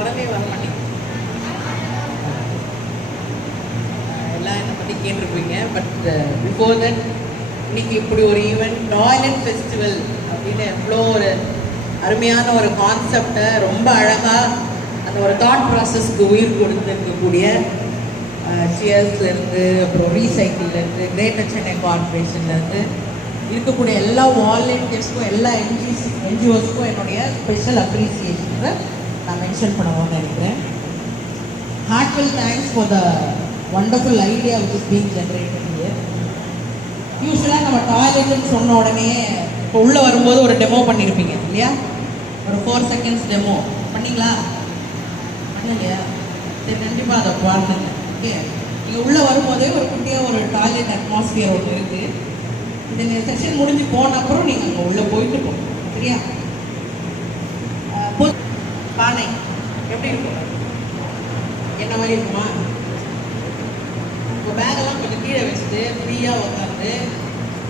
உடனே வர மாட்டேங்குது. எல்லாம் என்னை பற்றி கேட்டிருப்பீங்க. பட் பிஃபோர் தட் இன்னைக்கு இப்படி ஒரு ஈவெண்ட் டாய்லெட் ஃபெஸ்டிவல் அப்படின்னு எவ்வளோ ஒரு அருமையான ஒரு கான்செப்டை ரொம்ப அழகாக அந்த ஒரு தாட் ப்ராசஸ்க்கு உயிர் கொடுத்துருக்கக்கூடிய சியர்ஸ்லேருந்து அப்புறம் ரீசைக்கிள்லேருந்து கிரேட்டர் சென்னை கார்பரேஷன்லேருந்து இருக்கக்கூடிய எல்லா வாலண்டியர்ஸ்க்கும் எல்லா என்ஜிஓஸ்க்கும் என்னுடைய ஸ்பெஷல் அப்ரிசியேஷனை நான் மென்ஷன் பண்ணுவோம்னு நினைக்கிறேன். Heartful thanks for the wonderful idea which is being generated here. யூஸ்வலாக நம்ம டாய்லெட்டுன்னு சொன்ன உடனே இப்போ உள்ளே வரும்போது ஒரு டெமோ பண்ணியிருப்பீங்க இல்லையா? ஒரு 4 seconds டெமோ பண்ணிங்களா? பண்ணலையா? சரி, கண்டிப்பாக அதை பாருங்க. ஓகே, நீங்கள் உள்ளே வரும்போதே ஒரு குட்டியாக ஒரு டாய்லெட் அட்மாஸ்பியர் ஒன்று இருக்குது. இந்த செக்ஷன் முடிஞ்சு போன அப்புறம் நீங்கள் அங்கே உள்ளே போயிட்டு போகணும். சரியா? பானை எப்படி இருக்கும்? என்ன மாதிரி இருக்குமா? உங்கள் பேக்கெல்லாம் கொஞ்சம் கீழே வச்சுட்டு ஃப்ரீயாக உட்காந்து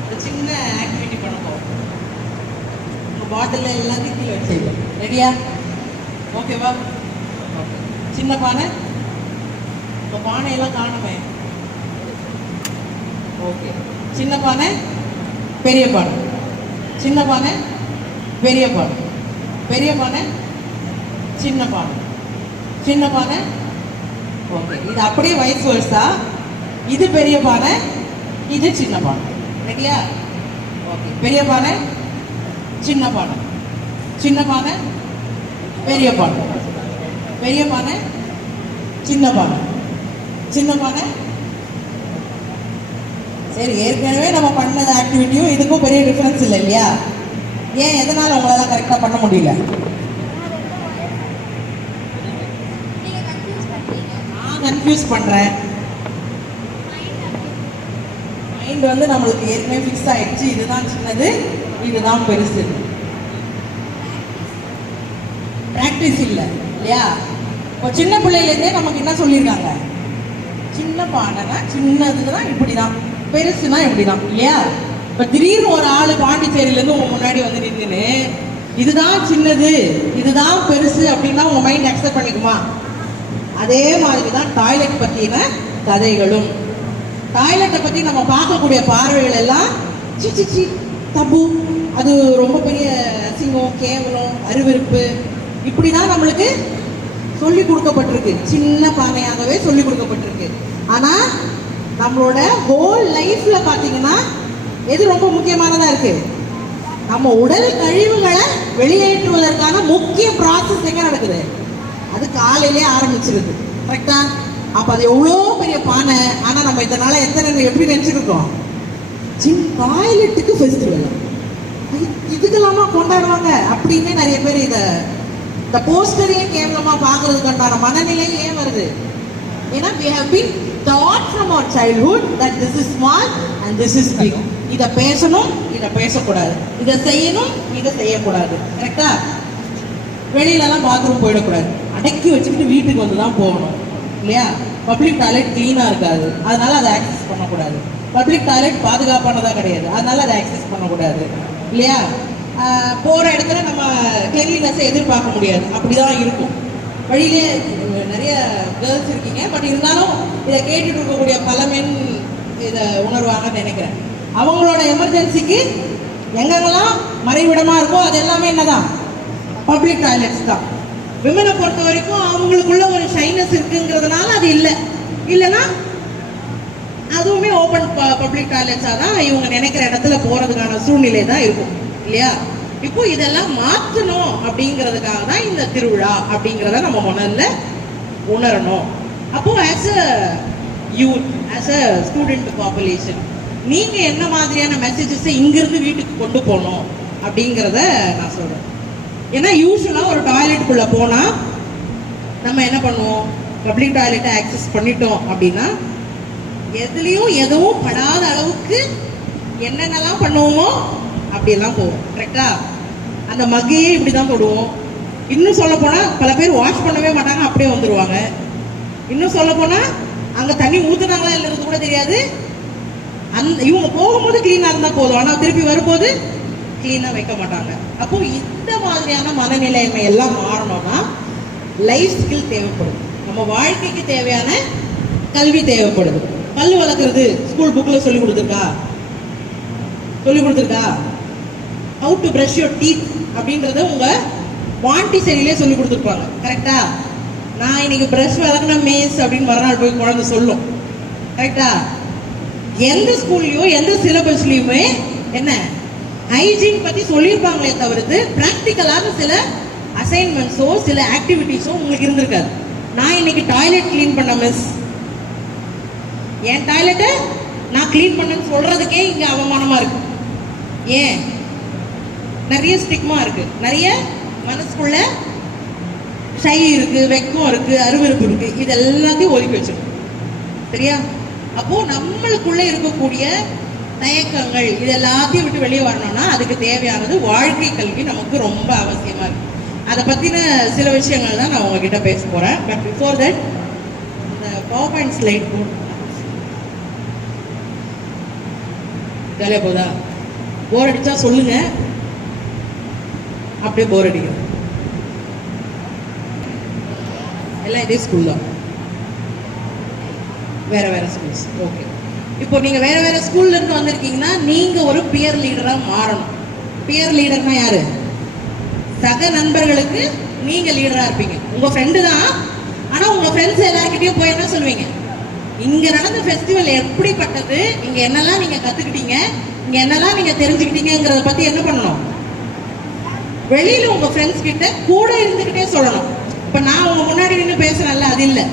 ஒரு சின்ன ஆக்டிவிட்டி பண்ண போகும். உங்கள் பாட்டிலில் எல்லாத்தையும் கீழே வச்சுருக்கோம். ரெடியா? ஓகேவா? ஓகே. சின்ன பானை, உங்கள் பானையெல்லாம் காணுமே. ஓகே. சின்ன பானை, பெரிய பானை, சின்ன பானை, பெரிய பானை, பெரிய பானை, சின்ன பானை, சின்ன பானை. ஓகே, இது அப்படியே வைஸ் வர்ஸா. இது பெரிய பானை, இது சின்ன பானை. ரெடியா? ஓகே. பெரிய பானை, சின்ன பானை, சின்ன பானை, பெரிய பானை, பெரிய பானை, சின்ன பானை, சின்ன பானை. சரி, ஏற்கனவே நம்ம பண்ணது ஆக்டிவிட்டியும் இதுக்கும் பெரிய டிஃபரன்ஸ் இல்லை இல்லையா? ஏன், எதனால உங்களால கரெக்டாக பண்ண முடியல? நான் கன்ஃபியூஸ் பண்றேன். மைண்ட் வந்து நம்மளுக்கு ஏற்கனவே ஃபிக்ஸ் ஆயிடுச்சு. இதுதான் சின்னது, இதுதான் பெருசு. பிராக்டிஸ் இல்லை இல்லையா? இப்போ சின்ன பிள்ளையிலேருந்தே நமக்கு என்ன சொல்லியிருக்காங்க? சின்ன பானைனா சின்னதுன்னா இப்படிதான், பெருசுனா இப்படிதான் இல்லையா? இப்போ திடீர்னு ஒரு ஆள் பாண்டிச்சேரியிலேருந்து உங்க முன்னாடி வந்து நின்றுன்னு இதுதான் சின்னது இதுதான் பெருசு அப்படின்னா உங்க மைண்ட் அக்செப்ட் பண்ணிக்குமா? அதே மாதிரி தான் டாய்லெட் பற்றின கதைகளும். டாய்லெட்டை பற்றி நம்ம பார்க்கக்கூடிய பார்வைகள் எல்லாம் சி தப்பு, அது ரொம்ப பெரிய அசிங்கம், கேவலம், அருவருப்பு, இப்படி தான் நம்மளுக்கு சொல்லி கொடுக்கப்பட்டிருக்கு. சின்ன பானையாகவே சொல்லி கொடுக்கப்பட்டிருக்கு. ஆனால் நம்மளோட ஹோல் லைஃப்ல பார்த்தீங்கன்னா எது ரொம்ப முக்கியமானதாக இருக்கு? நம்ம உடல் கழிவுகளை வெளியேற்றுவதற்கான முக்கிய ப்ராசஸ் எங்கே நடக்குது? அது காலையிலே ஆரம்பிச்சிருது. கரெக்டா? அப்போ அது எவ்வளோ பெரிய பானை. ஆனால் நம்ம இதனால எத்தனை எப்படி நினச்சிருக்கோம்? டாய்லெட்டுக்கு ஃபெஸ்டிவல் இதுக்கெல்லாமா கொண்டாடுவாங்க அப்படின்னு நிறைய பேர் இதை இந்த போஸ்டரையே கேவலமா பார்க்கறதுக்கான மனநிலையே ஏன் வருது? ஏன்னா we have been taught from our childhood that this is small and this is big. இதை பேசணும், இதை பேசக்கூடாது, இதை செய்யணும், இதை செய்யக்கூடாது. கரெக்டா? வெளியிலலாம் பாத்ரூம் போயிடக்கூடாது, அடக்கி வச்சுக்கிட்டு வீட்டுக்கு வந்து தான் போகணும் இல்லையா? பப்ளிக் டாய்லெட் கிளீனாக இருக்காது, அதனால அதை ஆக்சஸ் பண்ணக்கூடாது. பப்ளிக் டாய்லெட் பாதுகாப்பானதாக கிடையாது, அதனால அதை ஆக்சஸ் பண்ணக்கூடாது இல்லையா? போகிற இடத்துல நம்ம கிளீனஸை எதிர்பார்க்க முடியாது, அப்படிதான் இருக்கும். வழியிலே நிறைய கேர்ள்ஸ் இருக்கீங்க, பட் இருந்தாலும் இதை கேட்டுட்டு இருக்கக்கூடிய பல மென் இதை உணர்வாங்கன்னு நினைக்கிறேன். அவங்களோட எமர்ஜென்சிக்கு எங்கெங்கெல்லாம் மறைவிடமாக இருக்கோ அது எல்லாமே என்னதான்? பப்ளிக் டாய்லெட்ஸ் தான். விமனை பொறுத்த வரைக்கும் அவங்களுக்குள்ள ஒரு ஷைனஸ் இருக்குங்கிறதுனால அது இல்லை, இல்லைன்னா அதுவுமே ஓப்பன் பப்ளிக் டாய்லெட்ஸாக தான் இவங்க நினைக்கிற இடத்துல போகிறதுக்கான சூழ்நிலை தான் இருக்கும் இல்லையா? இப்போ இதெல்லாம் மாற்றணும் அப்படிங்கிறதுக்காக தான் இந்த திருவிழா அப்படிங்கிறத நம்ம முதல்ல உணரணும். அப்போ as a youth, as a student population, நீங்கள் என்ன மாதிரியான மெசேஜஸை இங்கிருந்து வீட்டுக்கு கொண்டு போகணும் அப்படிங்கிறத நான் சொல்கிறேன். ஏன்னா யூஸ்வலாக ஒரு டாய்லெட்டுக்குள்ளே போனால் நம்ம என்ன பண்ணுவோம்? பப்ளிக் டாய்லெட்டை ஆக்சஸ் பண்ணிட்டோம் அப்படின்னா எதுலேயும் எதுவும் படாத அளவுக்கு என்னென்னலாம் பண்ணுவோமோ அப்படியெல்லாம் போவோம். கரெக்டா? அந்த மக்கையே இப்படி தான் போடுவோம். இன்னும் சொல்ல போனால் பல பேர் வாஷ் பண்ணவே மாட்டாங்க, அப்படியே வந்துடுவாங்க. இன்னும் சொல்ல போனால் அங்கே தண்ணி ஊற்றுனாங்களா இல்லைன்னு கூட தெரியாது. இவங்க போகும்போது கிளீனாக இருந்தால் போதும், ஆனால் திருப்பி வரும்போது கிளீனாக வைக்க மாட்டாங்க. அப்போ இந்த மாதிரியான மனநிலைமை எல்லாம் மாறணும்னா லைஃப் ஸ்கில் தேவைப்படுது, நம்ம வாழ்க்கைக்கு தேவையான கல்வி தேவைப்படுது. பல்லு வளர்க்குறது ஸ்கூல் புக்கில் சொல்லி கொடுத்துருக்கா? How to brush your teeth அப்படின்றத உங்கள் மாண்டிசரியிலே சொல்லி கொடுத்துருப்பாங்க. கரெக்டா? நான் இன்னைக்கு பிரஷ் வளர்க்கணும் மிஸ் அப்படின்னு மறுநாள் போய் குழந்தை சொல்லும். கரெக்டா? எந்த ஸ்கூல்லையோ எந்த சிலபஸ்லையுமே என்ன ஹைஜீன் பற்றி சொல்லியிருப்பாங்களே தவிர்த்து ப்ராக்டிக்கலாக சில அசைன்மெண்ட்ஸோ சில ஆக்டிவிட்டீஸோ உங்களுக்கு இருந்திருக்காது. நான் இன்னைக்கு டாய்லெட் க்ளீன் பண்ண மிஸ், என் டாய்லெட்டை நான் க்ளீன் பண்ணேன்னு சொல்கிறதுக்கே இங்கே அவமானமாக இருக்கு. ஏன்? நிறைய ஸ்டிக்மா இருக்கு, நிறைய மனசுக்குள்ள ஷை இருக்கு, வெக்கம் இருக்கு, அருவருப்பு இருக்கு. இது எல்லாத்தையும் ஒதுக்கி வச்சிடும். சரியா? அப்போ நம்மளுக்குள்ள இருக்கக்கூடிய தயக்கங்கள் இது எல்லாத்தையும் விட்டு வெளியே வரணும்னா அதுக்கு தேவையானது வாழ்க்கை கல்வி நமக்கு ரொம்ப அவசியமா இருக்கு. அதை பத்தின சில விஷயங்கள் தான் நான் உங்ககிட்ட பேச போறேன். பட் பிஃபோர் தட் இந்த பவர் பாயிண்ட் ஸ்லைட் போர்டு வேலையா போதா? போர் அடிச்சா சொல்லுங்க, அப்படியே போர் அடிக்கும். எல்லாம் இதே ஸ்கூல் தான், வேற வேற ஸ்கூல்ஸ். ஓகே, இப்போ நீங்க வேற வேற ஸ்கூல்ல இருந்து வந்திருக்கீங்கன்னா நீங்க ஒரு பியர் லீடரா மாறணும். பியர் லீடர்னா யாரு? சக நண்பர்களுக்கு நீங்க லீடரா இருப்பீங்க. உங்க ஃப்ரெண்டு தான், ஆனா உங்க ஃப்ரெண்ட்ஸ் எல்லார்கிட்டயும் போய் என்ன சொல்லுவீங்க? இங்க நடந்த ஃபெஸ்டிவல் எப்படிப்பட்டது, இங்க என்னெல்லாம் நீங்க கத்துக்கிட்டீங்க, இங்க என்னெல்லாம் நீங்க தெரிஞ்சுக்கிட்டீங்கிறத பத்தி என்ன பண்ணணும்? வெளியில உங்க ஃப்ரெண்ட்ஸ் கிட்ட கூட இருந்துகிட்டே சொல்லணும். இப்ப நான் உங்க முன்னாடி நின்று பேசுறேன்ல, அது இல்லை.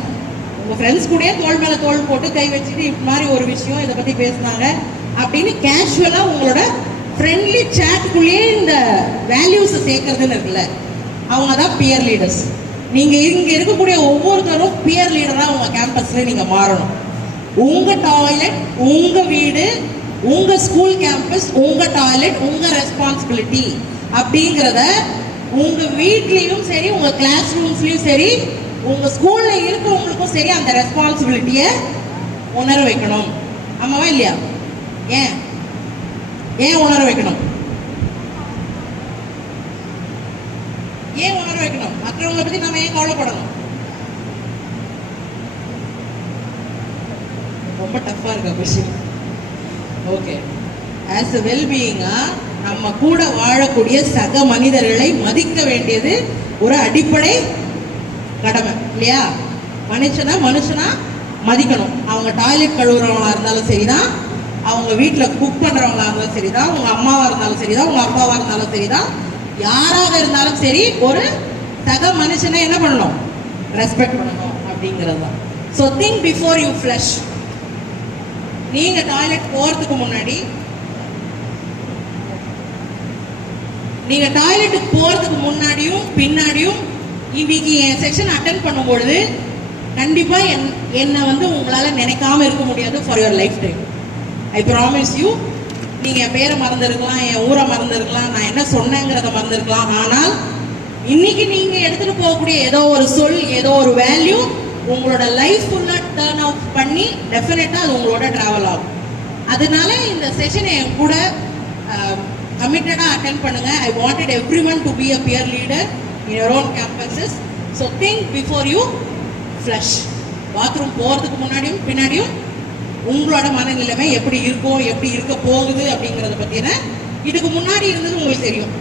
உங்க ஃப்ரெண்ட்ஸ் கூட தோள் மேல தோள் போட்டு கை வச்சுட்டு இது மாதிரி ஒரு விஷயம் இதை பத்தி பேசினாங்க அப்படின்னு கேஷுவலா உங்களோட ஃப்ரெண்ட்லி சாட்டுக்குள்ளேயே இந்த வேல்யூஸை சேர்க்கறதுன்னு இருக்குல்ல, அவங்க தான் பியர் லீடர்ஸ். நீங்க இங்க இருக்கக்கூடிய ஒவ்வொருத்தரும் பியர் லீடரா உங்க கேம்பஸ்ல நீங்க மாறணும். உங்க டாய்லெட் உங்க வீடு, உங்க ஸ்கூல் கேம்பஸ் உங்க டாய்லெட் உங்க ரெஸ்பான்சிபிலிட்டி அப்படிங்கிறத உங்க வீட்லயும் சரி, உங்க கிளாஸ் ரூம்ஸ்லயும் சரி, உங்க ஸ்கூல்ல இருக்கிறவங்களுக்கும் சரி அந்த ரெஸ்பான்சிபிலிட்டியை உணர வைக்கணும். ஆமாவா இல்லையா? ஏன் ஏன் உணர வைக்கணும்? ஏன் உணர வைக்கணும்? மற்றவங்களை பத்தி நம்ம ஏன் கவலைப்படணும்? ரொம்ப டஃபா இருக்க கொஸ்டின். ஓகே, ஆஸ் எ வெல்பீயிங்கா நம்ம கூட வாழக்கூடிய சக மனிதர்களை மதிக்க வேண்டியது ஒரு அடிப்படை கடமை இல்லையா? மனுஷனா மதிக்கணும். அவங்க டாய்லெட் கழுவுறவங்களா இருந்தாலும் சரிதான், அவங்க வீட்டில் குக் பண்றவங்களா இருந்தாலும் சரிதான், உங்க அம்மாவா இருந்தாலும் சரிதான், உங்க அப்பாவா இருந்தாலும் சரிதான், யாராக இருந்தாலும் சரி, ஒரு சக மனுஷனை என்ன பண்ணணும்? ரெஸ்பெக்ட் பண்ணணும் அப்படிங்கிறது தான். So think before you flush. நீங்க டாய்லெட் போறதுக்கு முன்னாடி, நீங்க டாய்லெட்டுக்கு போறதுக்கு முன்னாடியும் பின்னாடியும் இன்னைக்கு என் செக்ஷன் அட்டென்ட் பண்ணும்பொழுது கண்டிப்பா என்னை வந்து உங்களால நினைக்காம இருக்க முடியாது for your life time. I promise you. நீங்க என் பேரை மறந்துருக்கலாம், என் ஊரை மறந்துருக்கலாம், நான் என்ன சொன்னேங்கிறத மறந்துருக்கலாம், ஆனால் இன்னைக்கு நீங்க எடுத்துட்டு போகக்கூடிய ஏதோ ஒரு சொல், ஏதோ ஒரு வேல்யூ உங்களோட லைஃப் ஃபுல்லா டர்ன் அவுட் பண்ணி டெஃபினட்டா அது உங்களோட டிராவல் ஆகும். அதனால இந்த செஷனை என் கூட கமிட்டடா அட்டென்ட் பண்ணுங்க. I wanted everyone to be a peer leader in your own campuses. So think before you flush. Bathroom போறதுக்கு முன்னாடியும் பின்னாடியும் உங்களோட மனநிலைமை எப்படி இருக்கும், எப்படி இருக்க போகுது அப்படிங்கறத பத்தின இதுக்கு முன்னாடி இருந்தது உங்களுக்கு தெரியும்.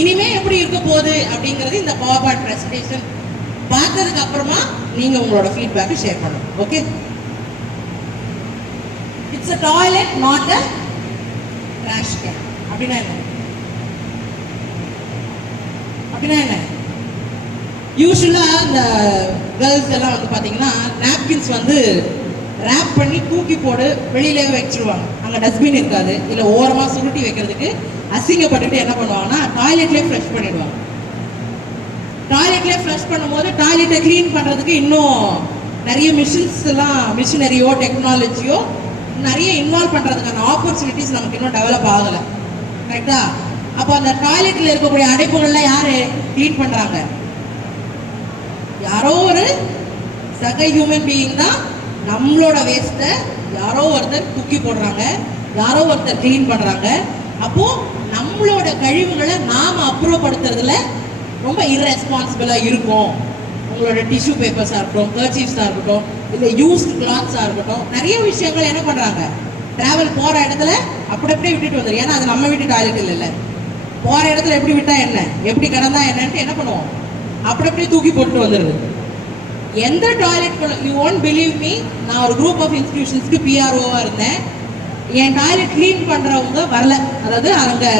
இனிமே எப்படி இருக்க போகுது அப்படிங்கறது இந்த பவர் பாயிண்ட் பிரசன்டேஷன் பார்த்ததுக்கு அப்புறமா நீங்க உங்களோட ஃபீட்பேக் ஷேர் பண்ணணும். Okay? It's a toilet, not a trash can. அப்படின்னா என்ன? யூஸ்வலா இந்த கேர்ள்ஸ் எல்லாம் வந்து பாத்தீங்கன்னா நாப்கின்ஸ் வந்து ரேப் பண்ணி தூக்கி போடு வெளியில வச்சிருவாங்க. அங்க டஸ்ட்பின் இருக்காது, இல்ல ஓரமா சுருட்டி வைக்கிறதுக்கு அசிங்கப்பட்டுட்டு என்ன பண்ணுவாங்கன்னா டாய்லெட்லயே ஃப்ளஷ் பண்ணிடுவாங்க. டாய்லெட்லயே ஃப்ளஷ் பண்ணும்போது டாய்லெட்டை கிளீன் பண்றதுக்கு இன்னும் நிறைய மிஷின்ஸ் எல்லாம், மிஷினரியோ டெக்னாலஜியோ நிறைய இன்வால்வ் பண்றதுக்கான ஆப்பர்ச்சுனிட்டிஸ் நமக்கு இன்னும் டெவலப் ஆகல. கரெக்டா? அப்போ அந்த டாய்லெட்ல இருக்கக்கூடிய அடைப்புகள்லாம் யாரு கிளீன் பண்றாங்க? யாரோ ஒரு சக ஹியூமன் பீயிங் தான் நம்மளோட வேஸ்ட்டை யாரோ ஒருத்தர் தூக்கி போடுறாங்க, யாரோ ஒருத்தர் கிளீன் பண்றாங்க. அப்போ நம்மளோட கழிவுகளை நாம அப்புறப்படுத்துறதுல ரொம்ப இர்ரெஸ்பான்சிபிளா இருக்கும். உங்களோட டிஷ்யூ பேப்பர்ஸாக இருக்கட்டும், கர்ச்சீஃப்ஸாக இருக்கட்டும், இல்லை யூஸ்ட் கிளாத்ஸாக இருக்கட்டும், நிறைய விஷயங்கள் என்ன பண்ணுறாங்க, ட்ராவல் போகிற இடத்துல அப்படி அப்படியே விட்டுட்டு வந்துடும். ஏன்னா அது நம்ம வீட்டு டாய்லெட் இல்லைல்ல. போகிற இடத்துல எப்படி விட்டா என்ன, எப்படி கிடந்தா என்னன்ட்டு என்ன பண்ணுவோம், அப்படி அப்படியே தூக்கி போட்டு வந்துடுது. எந்த toilet, you won't believe me, நான் ஒரு குரூப் ஆஃப் இன்ஸ்டிடியூஷன்ஸ்க்கு பிஆர்ஓவாக இருந்தேன். என் டாய்லெட் க்ளீன் பண்ணுறவங்க வரல, அதாவது அங்கே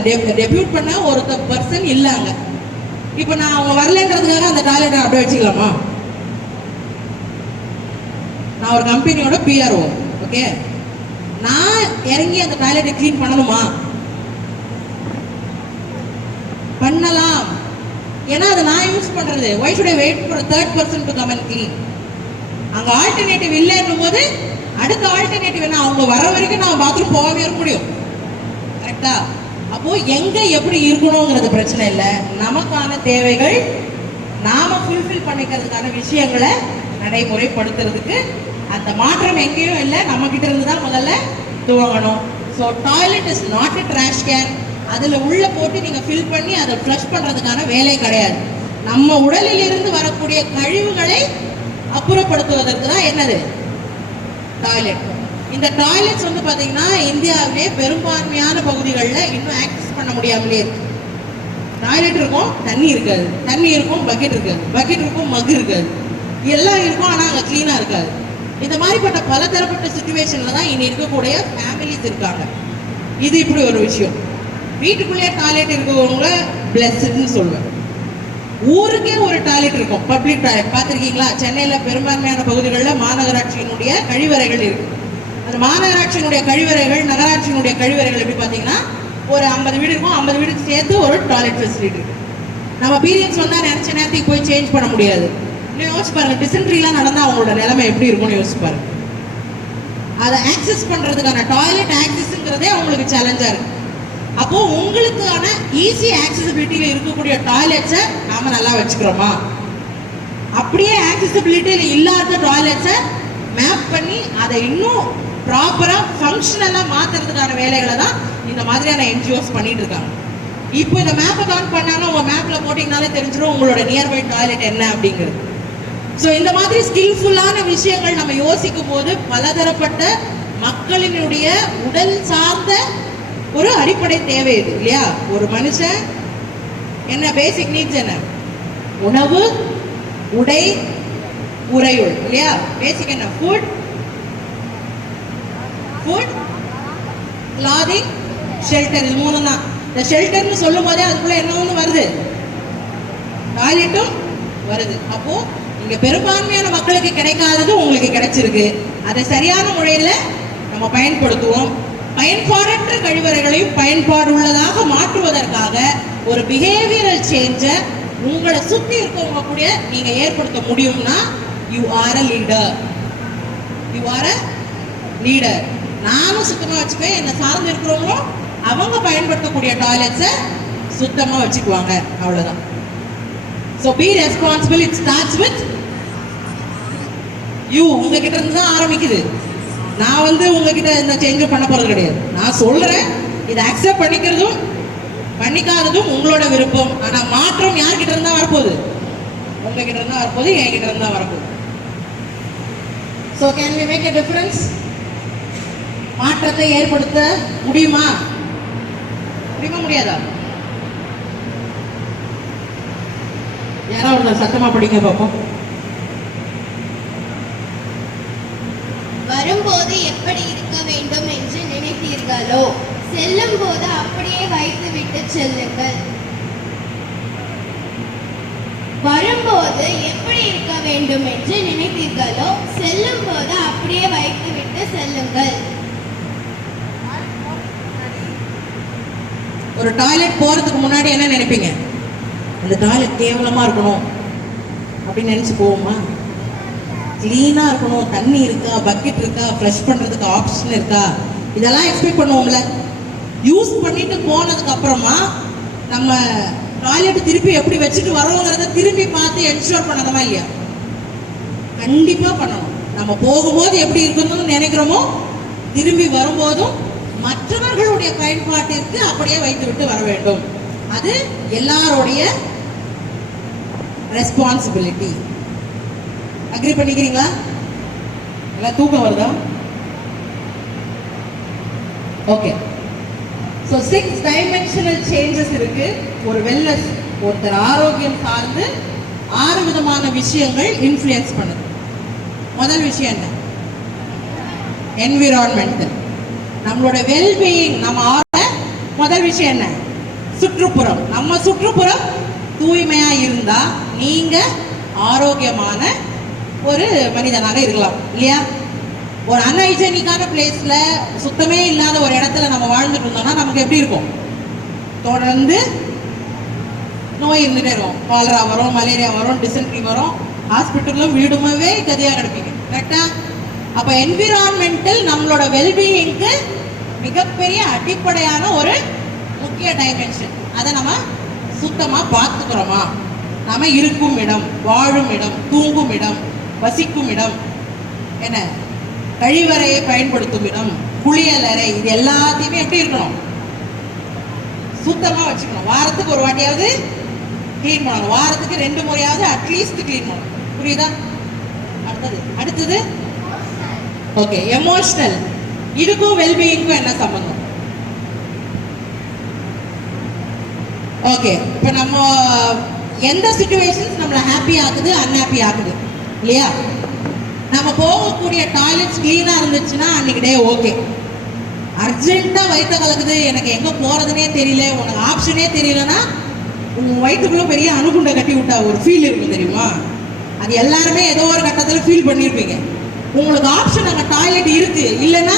டெபியூட் பண்ண ஒரு பர்சன் இல்லை அங்கே. இப்போ நான் அவங்க வரலன்றதுக்காக அந்த டாய்லெட்டை அப்படியே வச்சுக்கலாமா? நான் ஒரு கம்பெனியோட பிஆர்ஓ, ஓகே, நான் இறங்கி அந்த டாய்லெட்டை க்ளீன் பண்ணணுமா? பண்ணலாம். ஏன்னா அதை நான் யூஸ் பண்றது. why should I wait for a third person to come and clean? அங்க ஆல்டர்னேட்டிவ் இல்லைன்னும் போது அடுத்த ஆல்டர்னேட்டிவ் என்ன, அவங்க வர வரைக்கும் நான் பாத்ரூம் போகாம இருக்க முடியும், கரெக்டா? அப்போ எங்க எப்படி இருக்கணுங்கிறது பிரச்சனை இல்லை, நமக்கான தேவைகள் நாம ஃபுல்ஃபில் பண்ணிக்கிறதுக்கான விஷயங்களை நடைமுறைப்படுத்துறதுக்கு அந்த மாற்றம் எங்கேயும் இல்லை, நம்ம கிட்ட இருந்து தான் முதல்ல துவங்கணும். So toilet is not a trash can. அதில் உள்ள போட்டு நீங்கள் ஃபில் பண்ணி அதை ஃப்ளஷ் பண்ணுறதுக்கான வேலை கிடையாது. நம்ம உடலில் இருந்து வரக்கூடிய கழிவுகளை அப்புறப்படுத்துவதற்கு தான் என்னது டாய்லெட். இந்த டாய்லெட்ஸ் வந்து பார்த்தீங்கன்னா இந்தியாவிலே பெரும்பான்மையான பகுதிகளில் இன்னும் ஆக்சஸ் பண்ண முடியாமலே இருக்கு. டாய்லெட் இருக்கும், தண்ணி இருக்காது, தண்ணி இருக்கும், பக்கெட் இருக்காது, பக்கெட் இருக்கும், மக் இருக்காது, எல்லாம் இருக்கும், ஆனால் அங்கே க்ளீனாக இருக்காது. இந்த மாதிரிப்பட்ட பலதரப்பட்ட சுச்சுவேஷனில் தான் இனி இருக்கக்கூடிய ஃபேமிலிஸ் இருக்காங்க. இது இப்படி ஒரு விஷயம். வீட்டுக்குள்ளேயே டாய்லெட் இருக்கவங்க பிளஸ்ன்னு சொல்லுவேன். ஊருக்கே ஒரு டாய்லெட் இருக்கும், பப்ளிக் டாய்லெட் பார்த்துருக்கீங்களா? சென்னையில் பெரும்பான்மையான பகுதிகளில் மாநகராட்சியினுடைய கழிவறைகள் இருக்கு. அந்த மாநகராட்சியினுடைய கழிவறைகள், நகராட்சியினுடைய கழிவறைகள் எப்படி பார்த்தீங்கன்னா ஒரு 50 வீடு இருக்கும், 50 வீடுக்கு சேர்த்து ஒரு டாய்லெட் ஃபெசிலிட்டி இருக்கு. நம்ம பீரியட்ஸ் வந்தால் நினச்ச நேரத்துக்கு போய் சேஞ்ச் பண்ண முடியாது. இன்னும் யோசிச்சு பாருங்க, டிசென்ட்ரிலாம் நடந்தால் அவங்களோட நிலைமை எப்படி இருக்கும்னு யோசிச்சு பாருங்க. அதை ஆக்சஸ் பண்ணுறதுக்கான டாய்லெட் ஆக்சஸ்ங்கிறதே அவங்களுக்கு சேலஞ்சாக இருக்கு. அப்போ உங்களுக்கான ஈஸி ஆக்சசிபிலிட்டியில் இருக்கக்கூடிய டாய்லெட்ஸை நாம நல்லா வச்சுக்கிறோமா? அப்படியே ஆக்சசிபிலிட்டியில் இல்லாத டாய்லெட்ஸை மேப் பண்ணி அதை இன்னும் ப்ராப்பராக ஃபங்க்ஷனலாக மாற்றுறதுக்கான வேலைகளை தான் இந்த மாதிரியான என்ஜிஓஸ் பண்ணிட்டு இருக்காங்க. இப்போ இந்த மேப்பை கவுண்ட் பண்ணாலும் உங்கள் மேப்பில் போட்டிங்கனாலே தெரிஞ்சிடும் உங்களோட நியர்பை டாய்லெட் என்ன அப்படிங்கிறது. ஸோ இந்த மாதிரி ஸ்கில்ஃபுல்லான விஷயங்கள் நம்ம யோசிக்கும் போது பலதரப்பட்ட மக்களினுடைய உடல் சார்ந்த ஒரு அடிப்படை தேவை இது இல்லையா? ஒரு மனுஷன் என்ன பேசிக் நீட்ஸ் என்ன? உணவு, உடை, உறையுள் இல்லையா? பேசிக் என்ன? Food, clothing, shelter. இது 3 தான். இந்த ஷெல்டர்னு சொல்லும் போதே அதுக்குள்ள என்ன ஒன்று வருது, டாய்லெட்டும் வருது. அப்போ இங்க பெரும்பான்மையான மக்களுக்கு கிடைக்காதது உங்களுக்கு கிடைச்சிருக்கு. அதை சரியான முறையில் நம்ம பயன்படுத்துவோம். பயன்பாடற்ற கழிவறைகளையும் பயன்பாடு உள்ளதாக மாற்றுவதற்காக ஒரு பிஹேவியரல் சேஞ்சை உங்களை சுற்றி இருக்கவங்க கூட நீங்க ஏற்படுத்த முடியும்னா you are a leader. You are a leader. நானும் சுத்தமா வச்சுப்பேன், என்னை சார்ந்து இருக்கிறவங்களும் அவங்க பயன்படுத்தக்கூடிய டாய்லெட்ஸை சுத்தமா வச்சுக்குவாங்க, அவ்வளவுதான். So be responsible. It starts with you. உங்ககிட்ட இருந்து தான் ஆரம்பிக்குது. நான் உங்ககிட்ட இந்த சேஞ்ச் பண்ண போறது கிடையாது. நான் சொல்றேன், இதை அக்செப்ட் பண்ணிக்கிறதும் பண்ணிக்காததும் உங்களோட விருப்பம். ஆனா மாற்றம் யார்கிட்ட இருந்தா வரப்போகுது? உங்ககிட்ட இருந்தா வரப்போகுது, என்கிட்ட இருந்தா வரப்போகுது. So can we make a difference? மாற்றத்தை ஏற்படுத்த முடியுமா? முடியாதா? யாராவது சத்தமா படிங்க பார்ப்போம். வரும்போது எப்படி இருக்க வேண்டும் என்று நினைத்தீர்களோ செல்லும் போது அப்படியே வைத்து விட்டு செல்லுங்கள். வரும்போது எப்படி இருக்க வேண்டும் என்று நினைத்தீர்களோ செல்லும் போது அப்படியே வைத்து விட்டு செல்லுங்கள். ஒரு டாய்லெட் போறதுக்கு முன்னாடி என்ன நினைப்பீங்க? அந்த டாய்லெட் கேவலமா இருக்கணும் அப்படின்னு நினைச்சு போவோமா? கிளீனா இருக்கணும், தண்ணி இருக்கா, பக்கெட் இருக்கா, ஃப்ளஷ் பண்றதுக்கு ஆப்ஷன் இருக்கா, இதெல்லாம் எக்ஸ்பெக்ட் பண்ணுவோம்ல. யூஸ் பண்ணிட்டு போனதுக்கு அப்புறமா நம்ம டாய்லெட் திருப்பி எப்படி வச்சுட்டு வரோங்கிறத திரும்பி பார்த்து என்ஷூர் பண்ணணுமா இல்லையா? கண்டிப்பா பண்ணணும். நம்ம போகும்போது எப்படி இருக்கணும்னு நினைக்கிறோமோ திரும்பி வரும்போதும் மற்றவர்களுடைய பயன்பாட்டிற்கு அப்படியே வைத்து விட்டு வர வேண்டும். அது எல்லாருடைய ரெஸ்பான்சிபிலிட்டி. அக்ரி பண்ணிக்கிறீங்களா? எல்லாம் தூக்கம் வருதா? ஓகே. ஸோ 6 டைமென்ஷனல் சேஞ்சஸ் இருக்கு. ஒரு வெல்னஸ், ஒருத்தர் ஆரோக்கியம் சார்ந்து 6 விதமான விஷயங்கள் இன்ஃப்ளூயன்ஸ் பண்ணுது. முதல் விஷயம் என்ன? என்விரான்மெண்டல். நம்மளோட வெல்பீயிங், நம்ம முதல் விஷயம் என்ன? சுற்றுப்புறம். நம்ம சுற்றுப்புறம் தூய்மையா இருந்தா நீங்க ஆரோக்கியமான ஒரு மனிதனாக இருக்கலாம் இல்லையா? ஒரு அன்ஹைஜீனிக்கான பிளேஸ்ல, சுத்தமே இல்லாத ஒரு இடத்துல நம்ம வாழ்ந்துட்டு இருந்தோம்னா நமக்கு எப்படி இருக்கும்? தொடர்ந்து நோய் இருந்துட்டே இருக்கும். காலரா வரும், மலேரியா வரும், டிசென்ட்ரி வரும், ஹாஸ்பிட்டலும் வீடுமாவே கதியாக கிடப்பீங்க. கரெக்டா? அப்ப என்விரான்மெண்டல் நம்மளோட வெல்பீயிங்க்கு மிகப்பெரிய அடிப்படையான ஒரு முக்கிய டைமென்ஷன். அதை நம்ம சுத்தமா பார்த்துக்கிறோமா? நம்ம இருக்கும் இடம், வாழும் இடம், தூங்கும் இடம், வசிக்கும் இடம், என்ன கழிவறையை பயன்படுத்தும் இடம், குளியலறை, இது எல்லாத்தையுமே எப்படி இருக்கணும்? சுத்தமா வச்சுக்கணும். வாரத்துக்கு ஒரு வாட்டியாவது கிளீன் பண்ணணும். வாரத்துக்கு 2 முறையாவது அட்லீஸ்ட் கிளீன் பண்ணணும். புரியுதா? அடுத்தது ஓகே, எமோஷனல். இதுக்கும் வெல்பீயிங்க்கும் என்ன சம்பந்தம்? ஓகே, இப்போ நம்ம எந்த சிச்சுவேஷன்ஸ் நம்மளை ஹாப்பி ஆகுது, அன்ஹாப்பி ஆகுது இல்லையா? நம்ம போகக்கூடிய டாய்லெட்ஸ் கிளீனாக இருந்துச்சுன்னா அன்னைக்கு டே ஓகே. அர்ஜென்ட்டாக வயிற்ற கலக்குது, எனக்கு எங்கே போகிறதுனே தெரியல, உனக்கு ஆப்ஷனே தெரியலன்னா உங்கள் வயிற்றுக்குள்ள பெரிய அணுகுண்டை கட்டி விட்டா ஒரு ஃபீல் இருக்கும் தெரியுமா? அது எல்லாருமே ஏதோ ஒரு கட்டத்தில் ஃபீல் பண்ணியிருப்பீங்க. உங்களுக்கு ஆப்ஷன் அங்கே டாய்லெட் இருக்கு இல்லைன்னா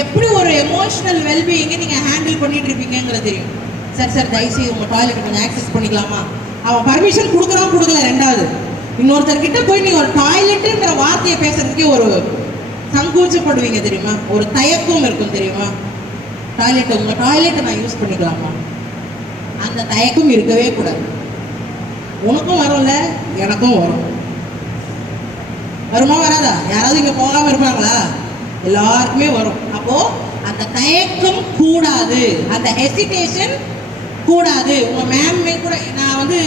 எப்படி ஒரு எமோஷனல் வெல்பீயிங்கை நீங்கள் ஹேண்டில் பண்ணிட்டு இருப்பீங்கிறது தெரியும். சார் தயவுசெய்து உங்கள் டாய்லெட் கொஞ்சம் ஆக்சஸ் பண்ணிக்கலாமா? அவன் பர்மிஷன் கொடுக்குறான் கொடுக்கல. ரெண்டாவது, இன்னொருத்தர்கிட்ட போய் நீங்கள் ஒரு டாய்லெட்டுங்கிற வார்த்தையை பேசுறதுக்கே ஒரு சங்கூச்சப்படுவீங்க தெரியுமா? ஒரு தயக்கம் இருக்கும் தெரியுமா? உங்கள் டாய்லெட்டை நான் யூஸ் பண்ணிக்கலாமா? அந்த தயக்கம் இருக்கவே கூடாது. உனக்கும் வரும்ல, எனக்கும் வரும். வருமா வராதா? யாராவது இங்கே போகாமல் இருப்பாங்களா? எல்லாருக்குமே வரும். அப்போ அந்த தயக்கம் கூடாது, அந்த ஹெசிடேஷன் கூடாது. உங்க மேம்மே கூட, நான் வந்து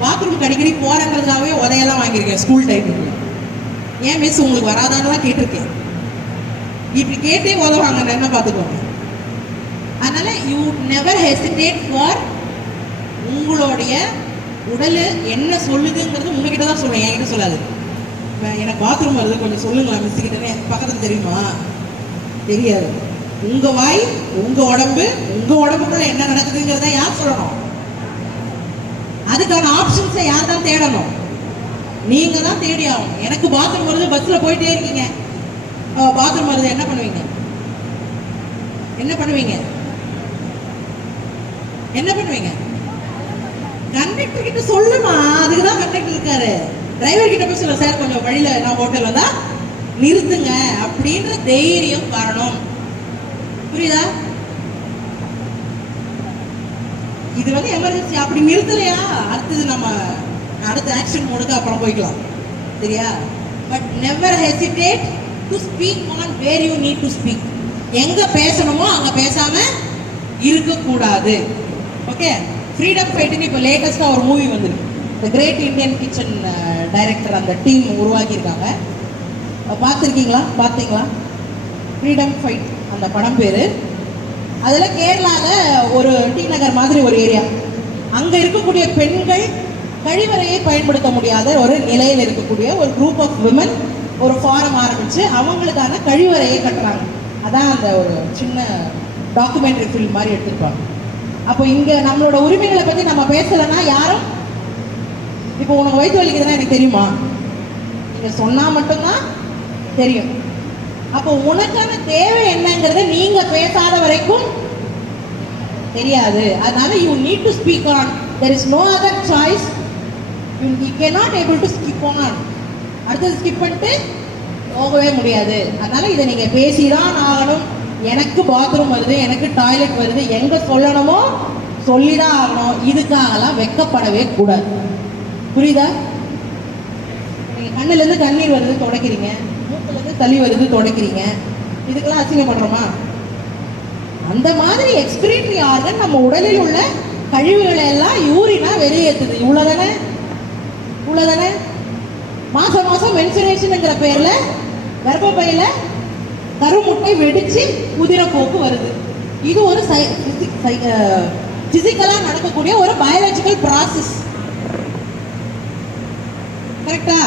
பாத்ரூம் அடிக்கடி போறேங்கிறதுக்காகவே உதையெல்லாம் வாங்கியிருக்கேன் ஸ்கூல் டைமுக்கு. ஏன் மிஸ் உங்களுக்கு வராதான்னு கேட்டிருக்கேன். இப்படி கேட்டே உதவாங்க, என்ன பார்த்துக்கோங்க. அதனால யூ நெவர் ஹெசிடேட் ஃபார் உங்களுடைய உடல் என்ன சொல்லுதுங்கிறது உங்ககிட்ட தான் சொல்லுவேன், என்கிட்ட சொல்லாது. எனக்கு பாத்ரூம் வருது கொஞ்சம் சொல்லுங்களா மிஸ் கிட்டே, பக்கத்தில் தெரியுமா? தெரியாது. உங்க வாய், உங்க உடம்பு, உங்க உடம்புக்குள்ள என்ன நடக்குதுங்கிறத யார் சொல்லணும்? அதுக்கான ஆப்ஷன்ஸை யார் தான் தேடணும்? நீங்க தான் தேடி ஆகணும். எனக்கு பாத்ரூம் வருது, பஸ்ல போயிட்டே இருக்கீங்க, பாத்ரூம் வருது, என்ன பண்ணுவீங்க? என்ன பண்ணுவீங்க? என்ன பண்ணுவீங்க? கண்டக்டர் கிட்ட சொல்லுமா, அதுக்குதான் கண்டக்டர் இருக்காரு. டிரைவர் கிட்ட போய் சொல்ல, சார் கொஞ்சம் வழியில நான் ஹோட்டல் வந்தா நிறுத்துங்க அப்படின்ற தைரியம் வரணும். புரியுதா? இது வந்து எமர்ஜென்சி. அப்படி நிறுத்தலையா, அடுத்தது நம்ம அடுத்த ஆக்ஷன் மோடுக்கு அப்புறம் போய்க்கலாம். சரியா? But never hesitate to speak on where you need to speak. எங்க பேசணுமோ அங்க பேசாம இருக்கக்கூடாது. ஓகே. ஃப்ரீடம் ஃபைட்னு இப்போ லேட்டஸ்டாக ஒரு மூவி வந்திருக்கு. The great Indian kitchen director அந்த டீம் உருவாக்கியிருக்காங்க. பார்த்தீங்களா? ஃப்ரீடம் ஃபைட் அந்த படம் பேர். அதில் கேரளாவில் ஒரு டி நகர் மாதிரி ஒரு ஏரியா, அங்கே இருக்கக்கூடிய பெண்கள் கழிவறையை பயன்படுத்த முடியாத ஒரு நிலையில் இருக்கக்கூடிய ஒரு குரூப் ஆஃப் விமன் ஒரு ஃபாரம் ஆரம்பித்து அவங்களுக்கான கழிவறையை கட்டுறாங்க. அதான் அந்த ஒரு சின்ன டாக்குமெண்ட்ரி ஃபில்ம் மாதிரி எடுத்துருப்பாங்க. அப்போ இங்கே நம்மளோட உரிமைகளை பற்றி நம்ம பேசலைன்னா யாரும், இப்போ உனக்கு வயிற்று வலிக்குதுன்னா எனக்கு தெரியுமா? நீங்கள் சொன்னால் மட்டும்தான் தெரியும். அப்போ உனக்கான தேவை என்னங்கிறத நீங்கள் பேசாத வரைக்கும் தெரியாது. அதனால you need to speak on. There is no other choice. You cannot able to skip on. அடுத்தது ஸ்கிப் பண்ணிட்டு போகவே முடியாது. அதனால இதை நீங்கள் பேசிதான் ஆகணும். எனக்கு பாத்ரூம் வருது, எனக்கு டாய்லெட் வருது, எங்கே சொல்லணுமோ சொல்லிதான் ஆகணும். இதுக்காகலாம் வெக்கப்படவே கூடாது. புரியுதா? நீங்கள் கண்ணுலேருந்து கண்ணீர் வருது துடைக்கிறீங்க, மூக்கிலேருந்து சளி வருது துடைக்கிறீங்க, இதுக்கெல்லாம் அசிங்கப்படுறோமா? அந்த மாதிரி எக்ஸ்பிரேட்டரி ஆர்கன் நம்ம உடலில் உள்ள கழிவுகளை எல்லாம் யூரினா வெளியேற்றுது. இவ்வளோதானே? மாசம் மாசம் மென்சுரேஷன்ங்கிற பேர்ல கர்ப்பப்பையில கருமுட்டை வெடிச்சு உதிரப்போக்கு வருது. இது ஒரு பிசிக்கலா நடக்கக்கூடிய ஒரு பயாலஜிக்கல் ப்ராசஸ். கரெக்டா?